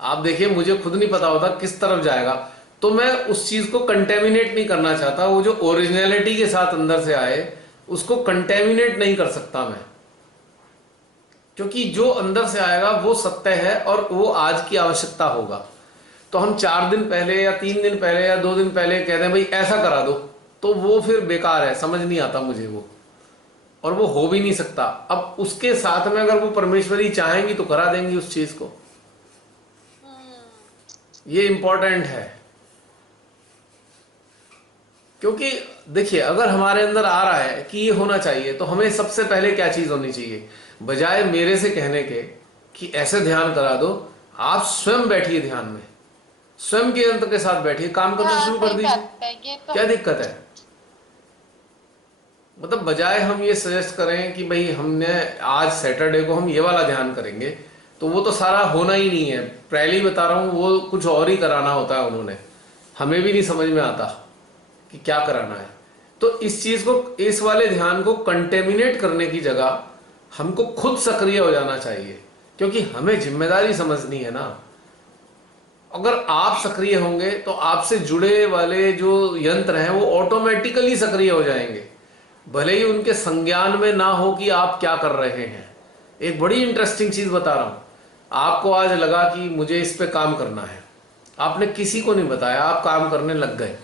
आप देखिए, मुझे खुद नहीं पता होता किस तरफ जाएगा, तो मैं उस चीज को कंटेमिनेट नहीं करना चाहता। वो जो ओरिजिनलिटी के साथ अंदर से आए उसको कंटेमिनेट नहीं कर सकता मैं, क्योंकि जो अंदर से आएगा वो सत्य है और वो आज की आवश्यकता होगा। तो हम 4 दिन पहले या 3 दिन पहले या 2 दिन पहले कह दें भाई ऐसा करा दो, तो वो फिर बेकार है, समझ नहीं आता मुझे वो, और वो हो भी नहीं सकता। अब उसके साथ में अगर वो परमेश्वरी चाहेंगी तो करा देंगी उस चीज को। ये इंपॉर्टेंट है, क्योंकि देखिए, अगर हमारे अंदर आ रहा है कि ये होना चाहिए, तो हमें सबसे पहले क्या चीज होनी चाहिए, बजाय मेरे से कहने के कि ऐसे ध्यान करा दो, आप स्वयं बैठिए ध्यान में, स्वयं के यंत्र के साथ बैठिए, काम करना शुरू कर दीजिए। क्या दिक्कत है? मतलब बजाय हम ये सजेस्ट करें कि भाई हमने आज सैटरडे को हम ये वाला ध्यान करेंगे, तो वो तो सारा होना ही नहीं है। पहले ही बता रहा हूं, वो कुछ और ही कराना होता है उन्होंने, हमें भी नहीं समझ में आता कि क्या कराना है। तो इस चीज को, इस वाले ध्यान को कंटेमिनेट करने की जगह हमको खुद सक्रिय हो जाना चाहिए, क्योंकि हमें जिम्मेदारी समझनी है ना। अगर आप सक्रिय होंगे तो आपसे जुड़े वाले जो यंत्र हैं वो ऑटोमेटिकली सक्रिय हो जाएंगे, भले ही उनके संज्ञान में ना हो कि आप क्या कर रहे हैं। एक बड़ी इंटरेस्टिंग चीज बता रहा हूं, आपको आज लगा कि मुझे इस पे काम करना है, आपने किसी को नहीं बताया, आप काम करने लग गए,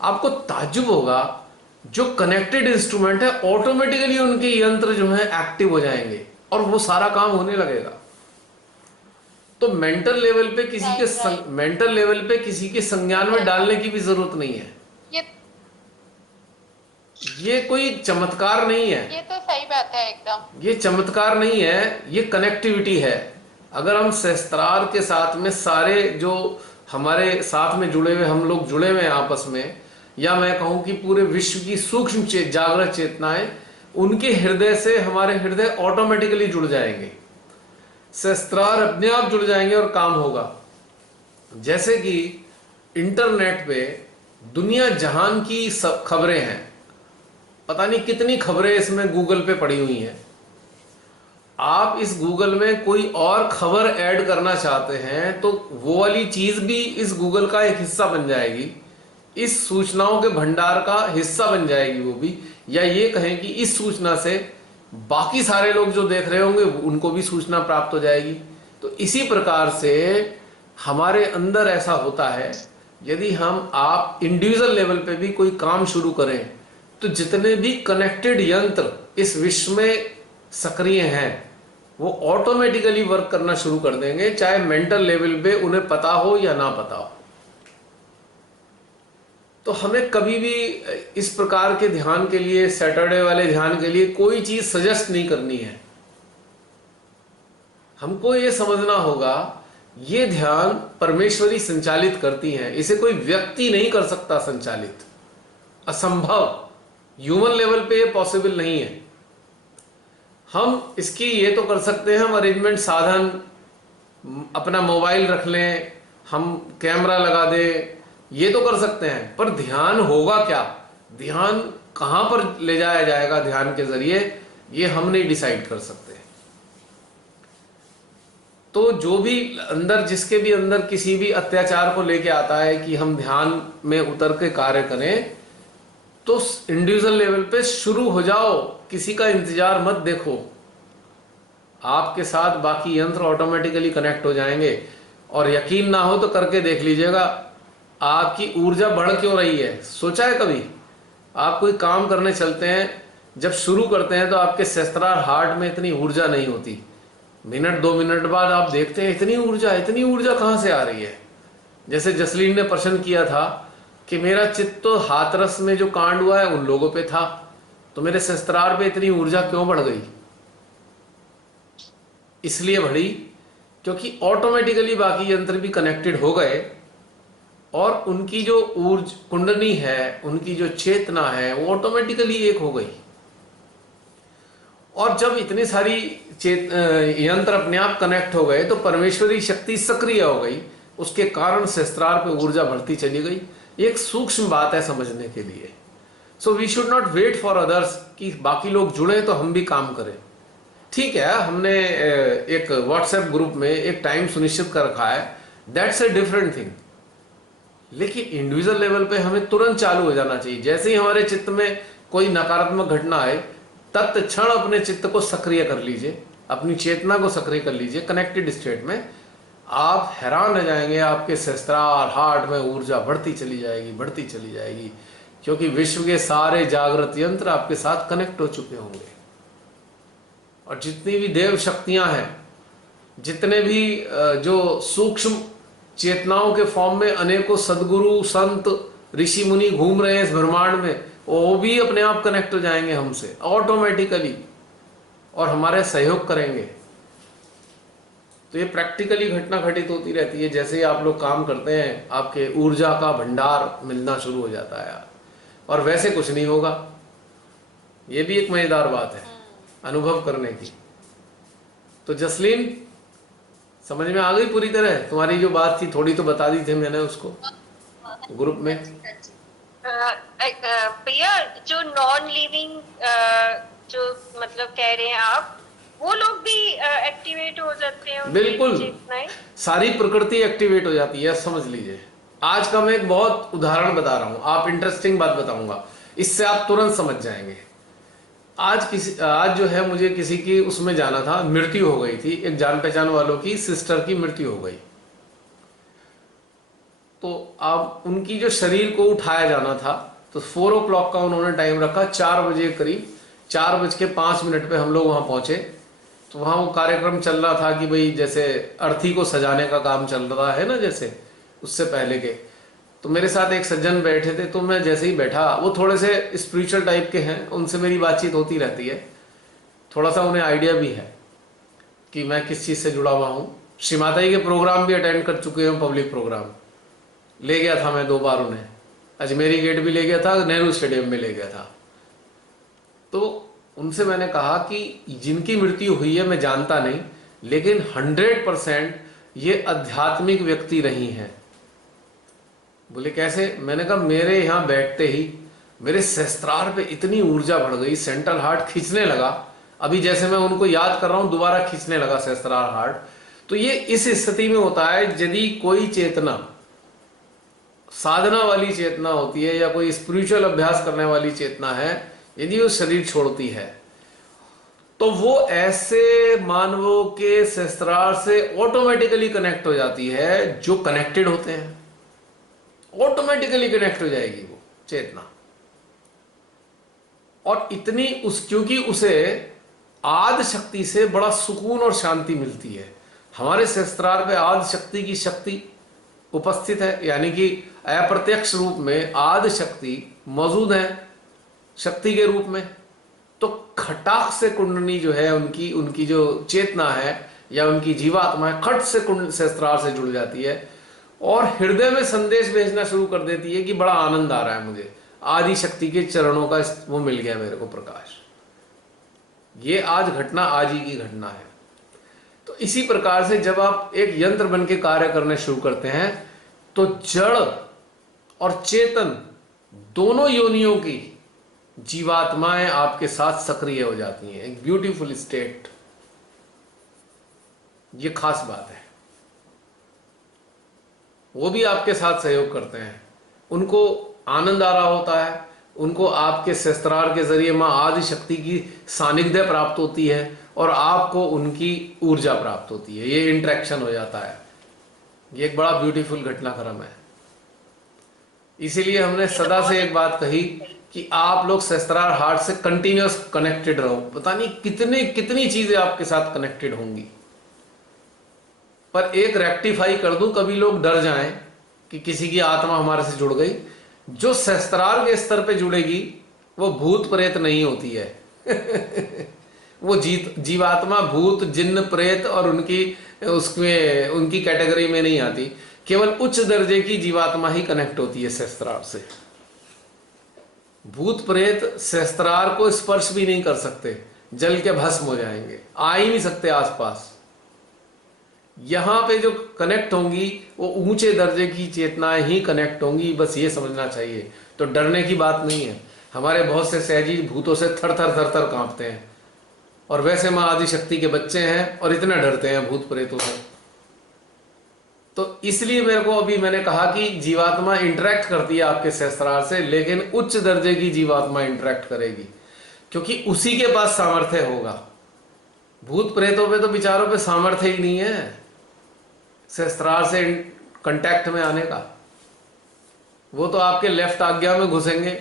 आपको ताज्जुब होगा, जो कनेक्टेड इंस्ट्रूमेंट है ऑटोमेटिकली उनके यंत्र जो है एक्टिव हो जाएंगे और वो सारा काम होने लगेगा। तो मेंटल लेवल पे किसी के संज्ञान में डालने की भी जरूरत नहीं है। ये कोई चमत्कार नहीं है, ये तो सही बात है एकदम। ये चमत्कार नहीं है, ये कनेक्टिविटी है। अगर हम सहस्त्रार के साथ में सारे जो हमारे साथ में जुड़े हुए हम लोग जुड़े हुए हैं आपस में, या मैं कहूं कि पूरे विश्व की सूक्ष्म जागृत चेतनाएं, उनके हृदय से हमारे हृदय ऑटोमेटिकली जुड़ जाएंगे, सहस्त्रार अपने आप जुड़ जाएंगे और काम होगा। जैसे कि इंटरनेट पे दुनिया जहान की सब खबरें हैं, पता नहीं कितनी खबरें इसमें गूगल पे पड़ी हुई हैं। आप इस गूगल में कोई और खबर ऐड करना चाहते हैं तो वो वाली चीज भी इस गूगल का एक हिस्सा बन जाएगी, इस सूचनाओं के भंडार का हिस्सा बन जाएगी वो भी। या ये कहें कि इस सूचना से बाकी सारे लोग जो देख रहे होंगे उनको भी सूचना प्राप्त हो जाएगी। तो इसी प्रकार से हमारे अंदर ऐसा होता है, यदि हम आप इंडिविजुअल लेवल पे भी कोई काम शुरू करें तो जितने भी कनेक्टेड यंत्र इस विश्व में सक्रिय हैं वो ऑटोमेटिकली वर्क करना शुरू कर देंगे, चाहे मेंटल लेवल पे उन्हें पता हो या ना पता हो। तो हमें कभी भी इस प्रकार के ध्यान के लिए, सैटरडे वाले ध्यान के लिए कोई चीज सजेस्ट नहीं करनी है। हमको ये समझना होगा ये ध्यान परमेश्वरी संचालित करती हैं, इसे कोई व्यक्ति नहीं कर सकता संचालित, असंभव, ह्यूमन लेवल पे ये पॉसिबल नहीं है। हम इसकी ये तो कर सकते हैं, हम अरेंजमेंट साधन, अपना मोबाइल रख लें, हम कैमरा लगा दें, ये तो कर सकते हैं, पर ध्यान होगा क्या, ध्यान कहां पर ले जाया जाएगा ध्यान के जरिए, ये हम नहीं डिसाइड कर सकते। तो जो भी अंदर, जिसके भी अंदर किसी भी अत्याचार को लेके आता है कि हम ध्यान में उतर के कार्य करें, तो इंडिविजुअल लेवल पे शुरू हो जाओ, किसी का इंतजार मत देखो, आपके साथ बाकी यंत्र ऑटोमेटिकली कनेक्ट हो जाएंगे। और यकीन ना हो तो करके देख लीजिएगा, आपकी ऊर्जा बढ़ क्यों रही है। सोचा है कभी, आप कोई काम करने चलते हैं, जब शुरू करते हैं तो आपके सहस्त्रार हार्ट में इतनी ऊर्जा नहीं होती, मिनट 2 मिनट बाद आप देखते हैं इतनी ऊर्जा कहां से आ रही है। जैसे जसलीन ने प्रश्न किया था कि मेरा चित्त तो हाथरस में जो कांड हुआ है उन लोगों पे था, तो मेरे सहस्त्रार पे इतनी ऊर्जा क्यों बढ़ गई। इसलिए बढ़ी क्योंकि ऑटोमेटिकली बाकी यंत्र भी कनेक्टेड हो गए और उनकी जो ऊर्जा कुंडली है, उनकी जो चेतना है, वो ऑटोमेटिकली एक हो गई। और जब इतनी सारी यंत्र अपने आप कनेक्ट हो गए तो परमेश्वरी शक्ति सक्रिय हो गई, उसके कारण सहस्त्रार पे ऊर्जा बढ़ती चली गई। एक सूक्ष्म बात है समझने के लिए। So we should not wait for others कि बाकी लोग जुड़े तो हम भी काम करें। ठीक है, हमने एक व्हाट्सएप ग्रुप में एक टाइम सुनिश्चित कर रखा है, दैट्स ए डिफरेंट थिंग। लेकिन इंडिविजुअल लेवल पे हमें तुरंत चालू हो जाना चाहिए। जैसे ही हमारे चित्त में कोई नकारात्मक घटना आए, तत्क्षण अपने चित्त को सक्रिय कर लीजिए, अपनी चेतना को सक्रिय कर लीजिए कनेक्टेड स्टेट में। आप हैरान रह जाएंगे, आपके सहस्त्रार हार्ट में ऊर्जा बढ़ती चली जाएगी, क्योंकि विश्व के सारे जागृत यंत्र आपके साथ कनेक्ट हो चुके होंगे। और जितनी भी देव शक्तियां हैं, जितने भी जो सूक्ष्म चेतनाओं के फॉर्म में अनेकों सदगुरु, संत, ऋषि मुनि घूम रहे हैं इस ब्रह्मांड में, वो भी अपने आप कनेक्ट हो जाएंगे हमसे ऑटोमेटिकली और हमारे सहयोग करेंगे। तो ये प्रैक्टिकली घटना घटित होती रहती है। जैसे ही आप लोग काम करते हैं, आपके ऊर्जा का भंडार मिलना शुरू हो जाता है, और वैसे कुछ नहीं होगा। ये भी एक मजेदार बात है अनुभव करने की। तो जसलीन, समझ में आ गई पूरी तरह? तुम्हारी जो बात थी थोड़ी तो बता दी थी मैंने उसको ग्रुप में। भैया, जो नॉन लिविंग जो मतलब कह रहे हैं आप, वो लोग भी एक्टिवेट हो जाते हैं? बिल्कुल, सारी प्रकृति एक्टिवेट हो जाती है, समझ लीजिए। आज का मैं एक बहुत उदाहरण बता रहा हूं, आप इंटरेस्टिंग बात बताऊंगा, इससे आप तुरंत समझ जाएंगे। आज जो है मुझे किसी की उसमें जाना था, मृत्यु हो गई थी, एक जान पहचान वालों की सिस्टर की मृत्यु हो गई। तो अब उनकी जो शरीर को उठाया जाना था, तो 4 o'clock का उन्होंने टाइम रखा। 4 बजे करीब 4:05 पे हम लोग वहां पहुंचे। तो वहां वो कार्यक्रम चल रहा था कि भाई जैसे अर्थी को सजाने का काम चल रहा है ना, जैसे उससे पहले के, तो मेरे साथ एक सज्जन बैठे थे, तो मैं जैसे ही बैठा, वो थोड़े से स्पिरिचुअल टाइप के हैं, उनसे मेरी बातचीत होती रहती है, थोड़ा सा उन्हें आइडिया भी है कि मैं किस चीज़ से जुड़ा हुआ हूँ। श्री माता जी के प्रोग्राम भी अटेंड कर चुके हैं, पब्लिक प्रोग्राम ले गया था मैं 2 बार उन्हें, अजमेरी गेट भी ले गया था, नेहरू स्टेडियम में ले गया था। तो उनसे मैंने कहा कि जिनकी मृत्यु हुई है मैं जानता नहीं, लेकिन 100% ये आध्यात्मिक व्यक्ति रही हैं। बोले कैसे? मैंने कहा मेरे यहाँ बैठते ही मेरे सहस्त्रार पे इतनी ऊर्जा बढ़ गई, सेंट्रल हार्ट खींचने लगा, अभी जैसे मैं उनको याद कर रहा हूं दोबारा खींचने लगा सहस्त्रार हार्ट। तो ये इस स्थिति में होता है यदि कोई चेतना, साधना वाली चेतना होती है या कोई स्पिरिचुअल अभ्यास करने वाली चेतना है, यदि वो शरीर छोड़ती है तो वो ऐसे मानवों के सहस्त्रार से ऑटोमेटिकली कनेक्ट हो जाती है जो कनेक्टेड होते हैं, ऑटोमेटिकली कनेक्ट हो जाएगी वो चेतना। और इतनी क्योंकि उसे आदि शक्ति से बड़ा सुकून और शांति मिलती है। हमारे सहस्त्रार पे आदि शक्ति की शक्ति उपस्थित है, यानी कि अप्रत्यक्ष रूप में आदि शक्ति मौजूद है शक्ति के रूप में। तो खटाक से कुंडली जो है उनकी जो चेतना है या उनकी जीवात्मा है, खट से सहस्त्रार से जुड़ जाती है और हृदय में संदेश भेजना शुरू कर देती है कि बड़ा आनंद आ रहा है मुझे, आदि शक्ति के चरणों का वो मिल गया मेरे को प्रकाश। ये आज घटना आज ही की घटना है। तो इसी प्रकार से जब आप एक यंत्र बन के कार्य करने शुरू करते हैं तो जड़ और चेतन दोनों योनियों की जीवात्माएं आपके साथ सक्रिय हो जाती हैं। एक ब्यूटीफुल स्टेट, ये खास बात है। वो भी आपके साथ सहयोग करते हैं, उनको आनंद आ रहा होता है, उनको आपके सहस्त्रार के जरिए मां आदि शक्ति की सानिध्य प्राप्त होती है और आपको उनकी ऊर्जा प्राप्त होती है। ये इंटरेक्शन हो जाता है। ये एक बड़ा ब्यूटीफुल घटनाक्रम है। इसीलिए हमने सदा से एक बात कही कि आप लोग सहस्त्रार हार्ट से कंटिन्यूअस कनेक्टेड रहो। पता नहीं कितनी चीजें आपके साथ कनेक्टेड होंगी, पर एक रेक्टिफाई कर दूं, कभी लोग डर जाएं कि किसी की आत्मा हमारे से जुड़ गई। जो सहस्त्रार के स्तर पे जुड़ेगी वो भूत प्रेत नहीं होती है वो जीवात्मा भूत जिन्न प्रेत और उनकी कैटेगरी में नहीं आती। केवल उच्च दर्जे की जीवात्मा ही कनेक्ट होती है सहस्त्रार से। भूत प्रेत सहस्त्रार को स्पर्श भी नहीं कर सकते, जल के भस्म हो जाएंगे, आ ही नहीं सकते आसपास। यहां पे जो कनेक्ट होंगी वो ऊंचे दर्जे की चेतनाएं ही कनेक्ट होंगी, बस ये समझना चाहिए। तो डरने की बात नहीं है। हमारे बहुत से सहजी भूतों से थर थर कांपते हैं और वैसे मां आदि शक्ति के बच्चे हैं और इतना डरते हैं भूत प्रेतों से। तो इसलिए मैंने कहा कि जीवात्मा इंटरेक्ट करती है आपके सहस्त्रार से, लेकिन उच्च दर्जे की जीवात्मा इंटरेक्ट करेगी क्योंकि उसी के पास सामर्थ्य होगा। भूत प्रेतों पे तो विचारों पे सामर्थ्य ही नहीं है सहस्त्रार से कांटेक्ट में आने का। वो तो आपके लेफ्ट आज्ञा में घुसेंगे,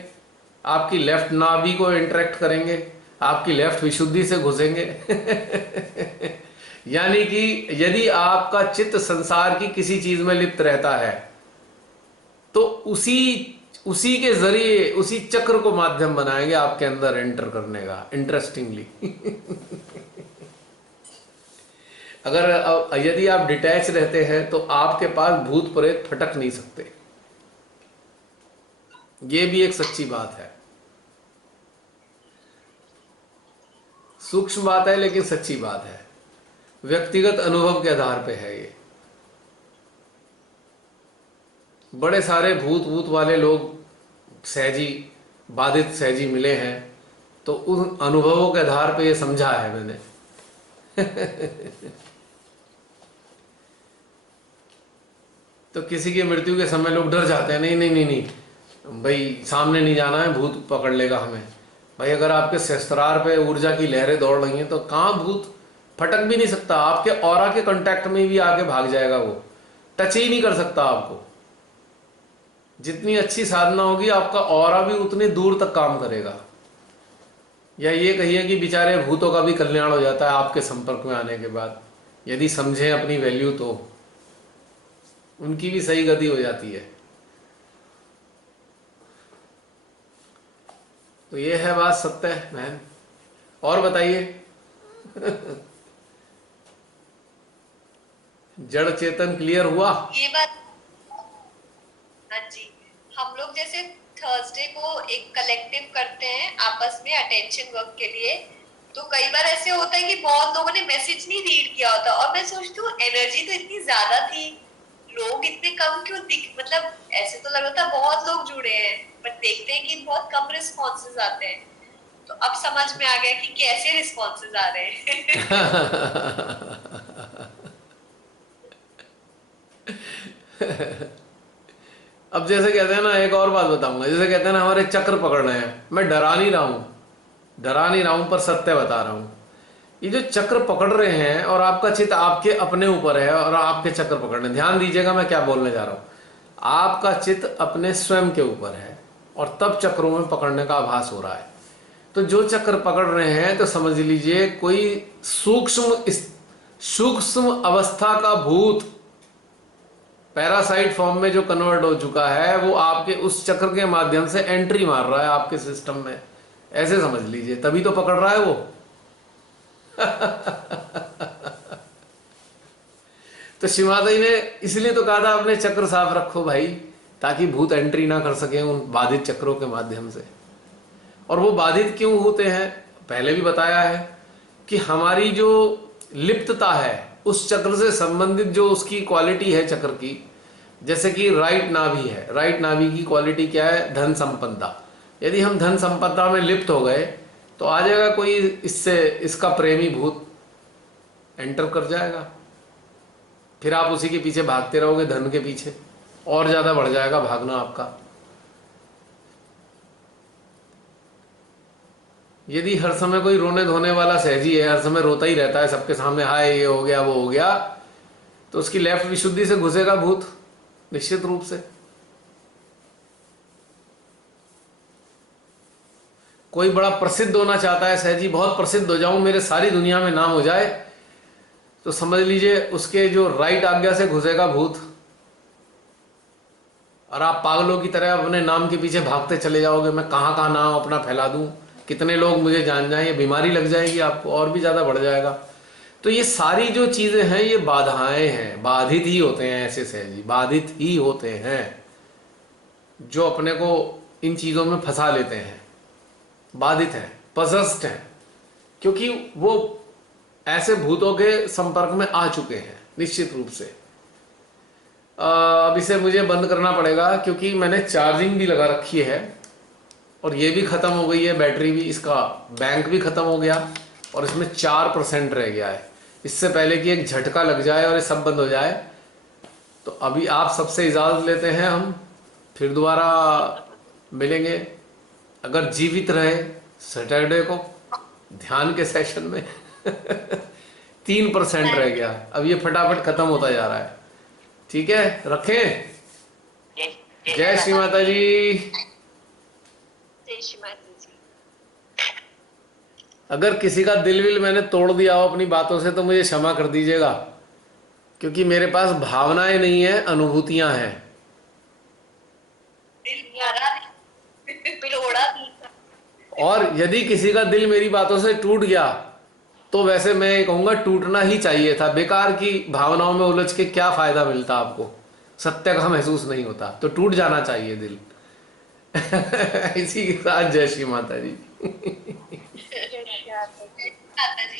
आपकी लेफ्ट नाभि को इंटरेक्ट करेंगे, आपकी लेफ्ट विशुद्धि से घुसेंगे यानी कि यदि आपका चित्त संसार की किसी चीज में लिप्त रहता है तो उसी के जरिए उसी चक्र को माध्यम बनाएंगे आपके अंदर एंटर करने का। इंटरेस्टिंगली यदि आप डिटैच रहते हैं तो आपके पास भूत प्रेत फटक नहीं सकते। ये भी एक सच्ची बात है, सूक्ष्म बात है लेकिन सच्ची बात है। व्यक्तिगत अनुभव के आधार पे है ये। बड़े सारे भूत वाले लोग सहजी बाधित सहजी मिले हैं, तो उन अनुभवों के आधार पे ये समझा है मैंने तो किसी की मृत्यु के समय लोग डर जाते हैं, नहीं भाई सामने नहीं जाना है, भूत पकड़ लेगा हमें। भाई अगर आपके सहस्त्रार पे ऊर्जा की लहरें दौड़ रही हैं तो कहां भूत फटक भी नहीं सकता, आपके ऑरा के कांटेक्ट में भी आके भाग जाएगा, वो टच ही नहीं कर सकता आपको। जितनी अच्छी साधना होगी आपका ऑरा भी उतनी दूर तक काम करेगा। या ये कहिए कि बेचारे भूतों का भी कल्याण हो जाता है आपके संपर्क में आने के बाद, यदि समझें अपनी वैल्यू तो उनकी भी सही गति हो जाती है। तो ये है बात सत्य है बहन। और बताइए जड़ चेतन क्लियर हुआ? ये बात, हाँ जी। हम लोग जैसे थर्सडे को एक कलेक्टिव करते हैं आपस में अटेंशन वर्क के लिए, तो कई बार ऐसे होता है कि बहुत लोगों ने मैसेज नहीं रीड किया होता, और मैं सोचती हूँ एनर्जी तो इतनी ज्यादा थी, लोग इतने कम क्यों दिख, मतलब ऐसे तो लग रहा था बहुत लोग जुड़े हैं, बट देखते हैं कि बहुत कम रिस्पॉन्सेज आते हैं। तो अब समझ में आ गया कि कैसे रिस्पॉन्सेज आ रहे हैं। अब जैसे कहते हैं ना, एक और बात बताऊंगा, जैसे कहते हैं ना हमारे चक्र पकड़ने हैं, मैं डरा नहीं रहा हूं पर सत्य बता रहा हूं। ये जो चक्र पकड़ रहे हैं और आपका चित्त आपके अपने ऊपर है और आपके चक्र पकड़ने, ध्यान दीजिएगा मैं क्या बोलने जा रहा हूं। आपका चित्त अपने स्वयं के ऊपर है और तब चक्रों में पकड़ने का आभास हो रहा है। तो जो चक्र पकड़ रहे हैं तो समझ लीजिए कोई सूक्ष्म अवस्था का भूत पैरासाइट फॉर्म में जो कन्वर्ट हो चुका है, वो आपके उस चक्र के माध्यम से एंट्री मार रहा है आपके सिस्टम में, ऐसे समझ लीजिए, तभी तो पकड़ रहा है वो। तो शिवाजी ने इसलिए तो कहा था अपने चक्र साफ रखो भाई, ताकि भूत एंट्री ना कर सके उन बाधित चक्रों के माध्यम से। और वो बाधित क्यों होते हैं, पहले भी बताया है कि हमारी जो लिप्तता है उस चक्र से संबंधित जो उसकी क्वालिटी है चक्र की, जैसे कि राइट नाभि है, राइट नाभि की क्वालिटी क्या है, धन संपदा। यदि हम धन संपदा में लिप्त हो गए तो आ जाएगा कोई इससे इसका प्रेमी भूत एंटर कर जाएगा, फिर आप उसी के पीछे भागते रहोगे, धन के पीछे और ज्यादा बढ़ जाएगा भागना आपका। यदि हर समय कोई रोने धोने वाला सहजी है, हर समय रोता ही रहता है सबके सामने, हाय ये हो गया वो हो गया, तो उसकी लेफ्ट विशुद्धि से घुसेगा भूत निश्चित रूप से। कोई बड़ा प्रसिद्ध होना चाहता है, सहजी बहुत प्रसिद्ध हो जाऊं, मेरे सारी दुनिया में नाम हो जाए, तो समझ लीजिए उसके जो राइट आज्ञा से घुसेगा भूत, और आप पागलों की तरह अपने नाम के पीछे भागते चले जाओगे, मैं कहाँ कहाँ नाम अपना फैला दूं, कितने लोग मुझे जान जाएं, ये बीमारी लग जाएगी आपको और भी ज्यादा बढ़ जाएगा। तो ये सारी जो चीजें हैं ये बाधाएं हैं, बाधित ही होते हैं, ऐसे सहजी बाधित ही होते हैं जो अपने को इन चीजों में फंसा लेते हैं, बाधित हैं, पजस्ट हैं, क्योंकि वो ऐसे भूतों के संपर्क में आ चुके हैं निश्चित रूप से। अब इसे मुझे बंद करना पड़ेगा क्योंकि मैंने चार्जिंग भी लगा रखी है और ये भी खत्म हो गई है, बैटरी भी, इसका बैंक भी खत्म हो गया और इसमें 4% रह गया है। इससे पहले कि एक झटका लग जाए और ये सब बंद हो जाए, तो अभी आप सबसे इजाजत लेते हैं, हम फिर दोबारा मिलेंगे अगर जीवित रहे सैटरडे को ध्यान के सेशन में। 3% रह गया, अब ये फटाफट खत्म होता जा रहा है। ठीक है, रखें। जय श्री माता जी। जय श्री माता जी। अगर किसी का दिल विल मैंने तोड़ दिया हो अपनी बातों से तो मुझे क्षमा कर दीजिएगा, क्योंकि मेरे पास भावनाएं नहीं है, अनुभूतियां हैं। दिल भरा तोड़ा नहीं। और यदि किसी का दिल मेरी बातों से टूट गया तो वैसे मैं ये कहूंगा टूटना ही चाहिए था, बेकार की भावनाओं में उलझ के क्या फायदा मिलता आपको, सत्य का महसूस नहीं होता, तो टूट जाना चाहिए दिल। इसी के साथ जय श्री माता जी। माता जी।